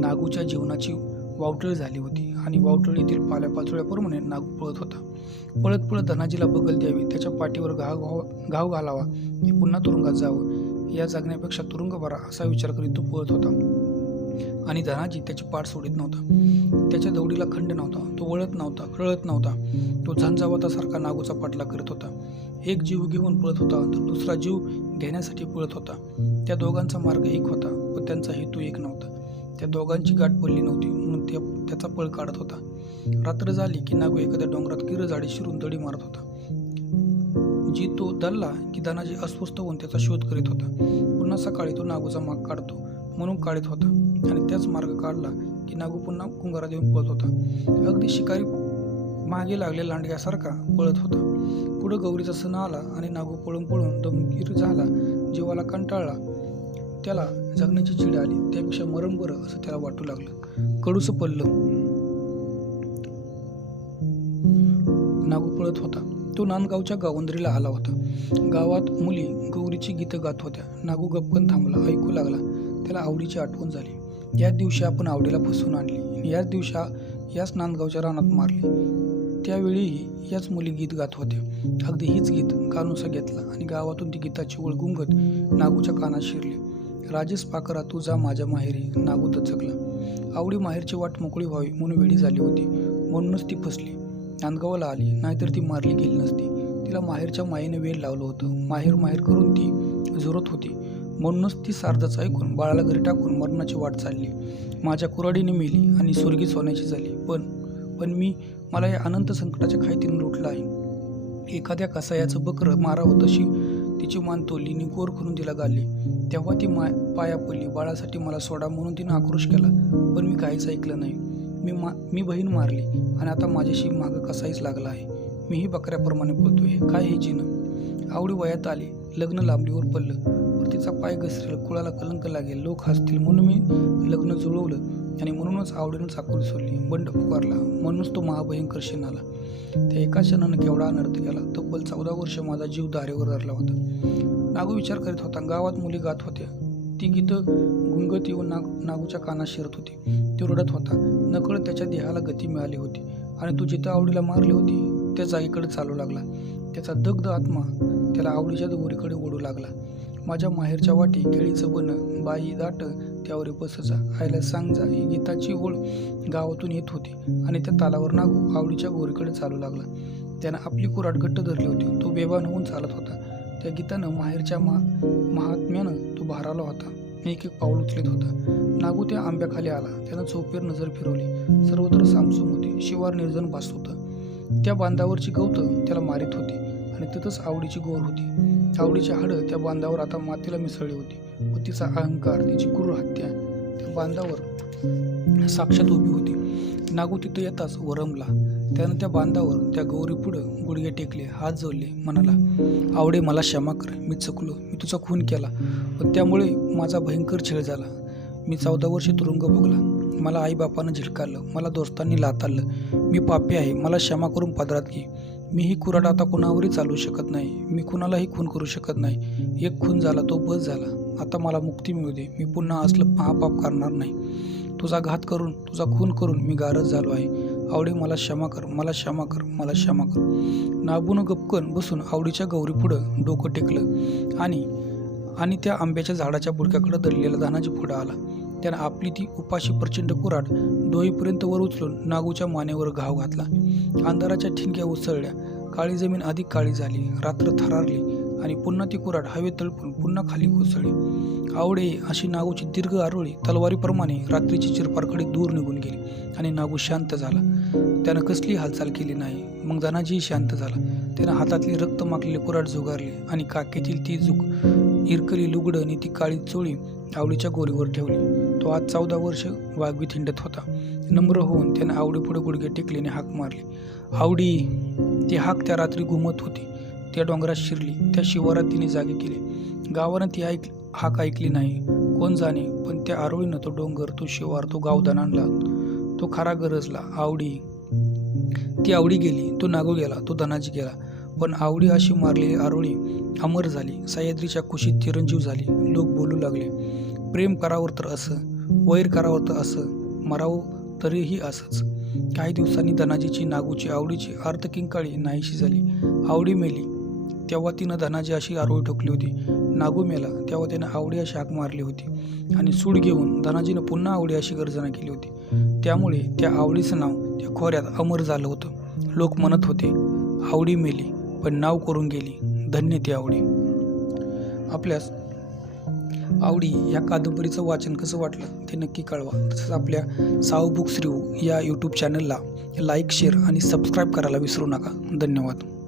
नागूच्या जीवनाची वावटळ झाली होती आणि वावटळीतील पाल्यापाचोळ्याप्रमाणे नागू पळत होता. पळत पळत धनाजीला बगल द्यावी, त्याच्या पाठीवर घाव घालावा, की पुन्हा तुरुंगात जावं. या जगण्यापेक्षा तुरुंग बरा असा विचार करीत तो पळत होता आणि धनाजी त्याची पाठ सोडित नव्हता. त्याच्या दौडीला खंड नव्हता. तो वळत नव्हता, कळत नव्हता. तो झंझावातासारखा नागूचा पाठला करत होता. एक जीव घेऊन पळत होता तर दुसरा जीव घेण्यासाठी पळत होता. त्या दोघांचा मार्ग एक होता पण त्यांचा हेतू एक नव्हता. त्या दोघांची गाठ पडली नव्हती म्हणून त्याचा पळ काढत होता. रात्र झाली की नागू एखाद्या डोंगरात किर झाडी शिरून दडी मारत होता. जी तो दल्ला की धनाजी अस्वस्थ होऊन त्याचा शोध करीत होता. पुन्हा सकाळी तो नागूचा माग काढतो म्हणून काढत होता आणि त्याच मार्ग काढला की नागू पुन्हा कुंगारात येऊन पळत होता. अगदी शिकारी मागे लागले लांडग्यासारखा पळत होता. पुढं गौरीचा सण आला आणि नागू पळून पळून दमगीर झाला. जीवाला कंटाळला. त्याला जगण्याची चिड आली. त्यापेक्षा मरण बरं असं त्याला वाटू लागलं. कडूचं पडलं. नागू पळत होता. तो नांदगावच्या गावंदरीला आला होता. गावात मुली गौरीची गीतं गात होत्या. नागू गपकन थांबला, ऐकू लागला. त्याला आवडीची आठवण झाली. याच दिवशी आपण आवडीला फसवून आणली. याच दिवशी याच नांदगावच्या रानात मारली. त्यावेळीही याच मुली गीत गात होत्या. अगदी हीच गीत कानोसा घेतला आणि गावातून ती गीताची ओळ गुंगत नागूच्या कानात शिरली. राजेश पाकरा तू जा माझ्या माहेरी. नागू दचकला. आवडी माहेरची वाट मोकळी व्हावी म्हणून वेळी झाली होती. म्हणूनच ती फसली. नांदगावला आली, नाहीतर ती मारली गेली नसती. तिला माहेरच्या मायेने वेळ लावलं होतं. माहेर माहेर करून ती झुरत होती. म्हणूनच ती सारदाच ऐकून बाळाला घरी टाकून मरणाची वाट चालली. माझ्या कुऱ्हाडीने मेली आणि स्वर्गी सोन्याची झाली. पण मला या अनंत संकटाच्या खाईतीनं लुटलं आहे. एखाद्या कसायाचं बकरं मारावं तशी तिची मान तोडली आणि गोर करून तिला गाळली. तेव्हा ती पाया पडली. बाळासाठी मला सोडा म्हणून तिनं आक्रोश केला. पण मी काहीच ऐकलं नाही. मी बहीण मारली आणि आता माझ्याशी मागं कसाहीच लागला आहे. मीही बकऱ्याप्रमाणे पळतोय. काय हे जीनं. आवडी वयात आली, लग्न लांबलीवर पडलं. पण तिचा पाय घसरेल, कुळाला कलंक लागेल, लोक हसतील म्हणून मी लग्न जुळवलं आणि म्हणूनच आवडीनं चाकरी सोडली. बंड पुकारला. म्हणूनच तो महाभयंकर क्षण आला. त्या एका क्षणानं केवढा अनर्थ केला. तब्बल 14 वर्ष माझा जीव धारेवर धरला होता. नागू विचार करीत होता. गावात मुली गात होत्या. ती गीतं गुंगत येऊन नागूच्या कानात शिरत होती. तो रडत होता. नकळत त्याच्या देहाला गती मिळाली होती आणि तो जिथं आवडीला मारली होती त्या जागेकडे चालू लागला. त्याचा दग्ध आत्मा त्याला आवडीच्या गोरीकडे ओढू लागला. माझ्या माहेरच्या वाटी केळीचं बन, बाई दाट त्यावर बसजा, आईला सांग जा ही गीताची ओळ गावातून येत होती आणि त्या तालावर नागू आवडीच्या गोरीकडे चालू लागला. त्यानं आपली कुऱ्हाड घट्ट धरली होती. तो बेभान होऊन चालत होता. त्या गीतानं माहेरच्या महात्म्यानं तो भारावला होता. एक एक पाऊल उचलत होता. नागू त्या आंब्याखाली आला. त्यानं चौफेर नजर फिरवली. सर्वत्र सामसूम होते. शिवार निर्जन भास होतं. त्या बांधावरची गवतं त्याला मारित होती आणि तिथंच आवडीची गोर होती. आवडीची हाडं त्या बांधावर आता मातीला मिसळली होती व तिचा अहंकार, तिची क्रूर हत्या त्या बांधावर साक्षात उभी होती. नागू तिथं येताच वरमला. त्यानं त्या बांधावर त्या गौरी पुढं गुडघे टेकले, हात जोडले, म्हणाला, आवडे मला क्षमा कर. मी चुकलो. मी तुझा खून केला पण त्यामुळे माझा भयंकर छळ झाला. मी 14 वर्षे तुरुंग भोगला. मला आईबापानं झिडकारलं. मला दोस्तांनी लाताळलं. मी पापी आहे. मला क्षमा करून पदरात घे. मी ही कुऱ्हाड आता कुणावरही चालवू शकत नाही. मी कुणालाही खून करू शकत नाही. एक खून झाला तो बस झाला. आता मला मुक्ती मिळू दे. मी पुन्हा असलं महापाप करणार नाही. तुझा घात करून, तुझा खून करून मी गारज झालो आहे. आवडे मला क्षमा कर, मला क्षमा कर, मला क्षमा कर. नागूनं गपकन बसून आवडीच्या गौरी पुढं डोकं टेकलं आणि त्या आंब्याच्या झाडाच्या बुडक्याकडे दडलेला धनाजी पुढं आला. त्यानं आपली ती उपाशी प्रचंड कुऱ्हाड डोईपर्यंत वर उचलून नागूच्या मानेवर घाव घातला. अंधाराच्या ठिणक्या उसळल्या. काळी जमीन अधिक काळी झाली. रात्र थरारली आणि पुन्हा ती कुऱ्हाड हवेत तळपून पुन्हा खाली कोसळली. आवडे अशी नागूची दीर्घ आरोळी तलवारीप्रमाणे रात्रीची चिरपारकडे दूर निघून गेली आणि नागू शांत झाला. त्यानं कसली हालचाल केली नाही. मग धनाजीही शांत झाला. त्यानं हातातली रक्त माखलेली कुऱ्हाड झुगारली आणि काकेतील ती इरकली लुगडं आणि ती काळी चोळी आवडीच्या गोरीवर ठेवली. तो आज 14 वर्ष वाघवीत हिंडत होता. नम्र होऊन त्यानं आवडीपुढे गुडघे टेकलीने हाक मारली. आवडी. ती हाक त्या रात्री घुमत होती. त्या डोंगरात शिरली. त्या शिवारात तिने जागे केले. गावानं ती हाक ऐकली नाही. कोण जाणे, पण त्या आरोळीनं तो डोंगर, तो शिवार, तो गाव दणाणला. तो खरा गरजला. आवडी. ती आवडी गेली. तो नागू गेला. तो धनाजी गेला. पण आवडी अशी मारलेली आरोळी अमर झाली. सह्याद्रीच्या कुशीत चिरंजीव झाली. लोक बोलू लागले, प्रेम करावं तर असं, वैर करावं तर असं, मरावं तरीही असंच. काही दिवसांनी धनाजीची, नागूची, आवडीची अर्धकिंकाळी नाहीशी झाली. आवडी मेली तेव्हा तिनं धनाजी अशी आरोळी ठोकली होती. नागू मेला तेव्हा त्यानं आवडी अशी हाक मारली होती. आणि सूड घेऊन धनाजीनं पुन्हा आवडी अशी गर्जना केली होती. त्यामुळे त्या आवडीचं नाव त्या खोऱ्यात अमर झालं होतं. लोक म्हणत होते, आवडी मेली पण नाव करून गेली. धन्य ती आवडी. आपल्यास आवडी या कादंबरीचं वाचन कसं वाटलं ते नक्की कळवा. तसंच आपल्या साऊ बुक्स रिव्ह्यू या यूट्यूब चॅनलला लाईक, शेअर आणि सबस्क्राईब करायला विसरू नका. धन्यवाद.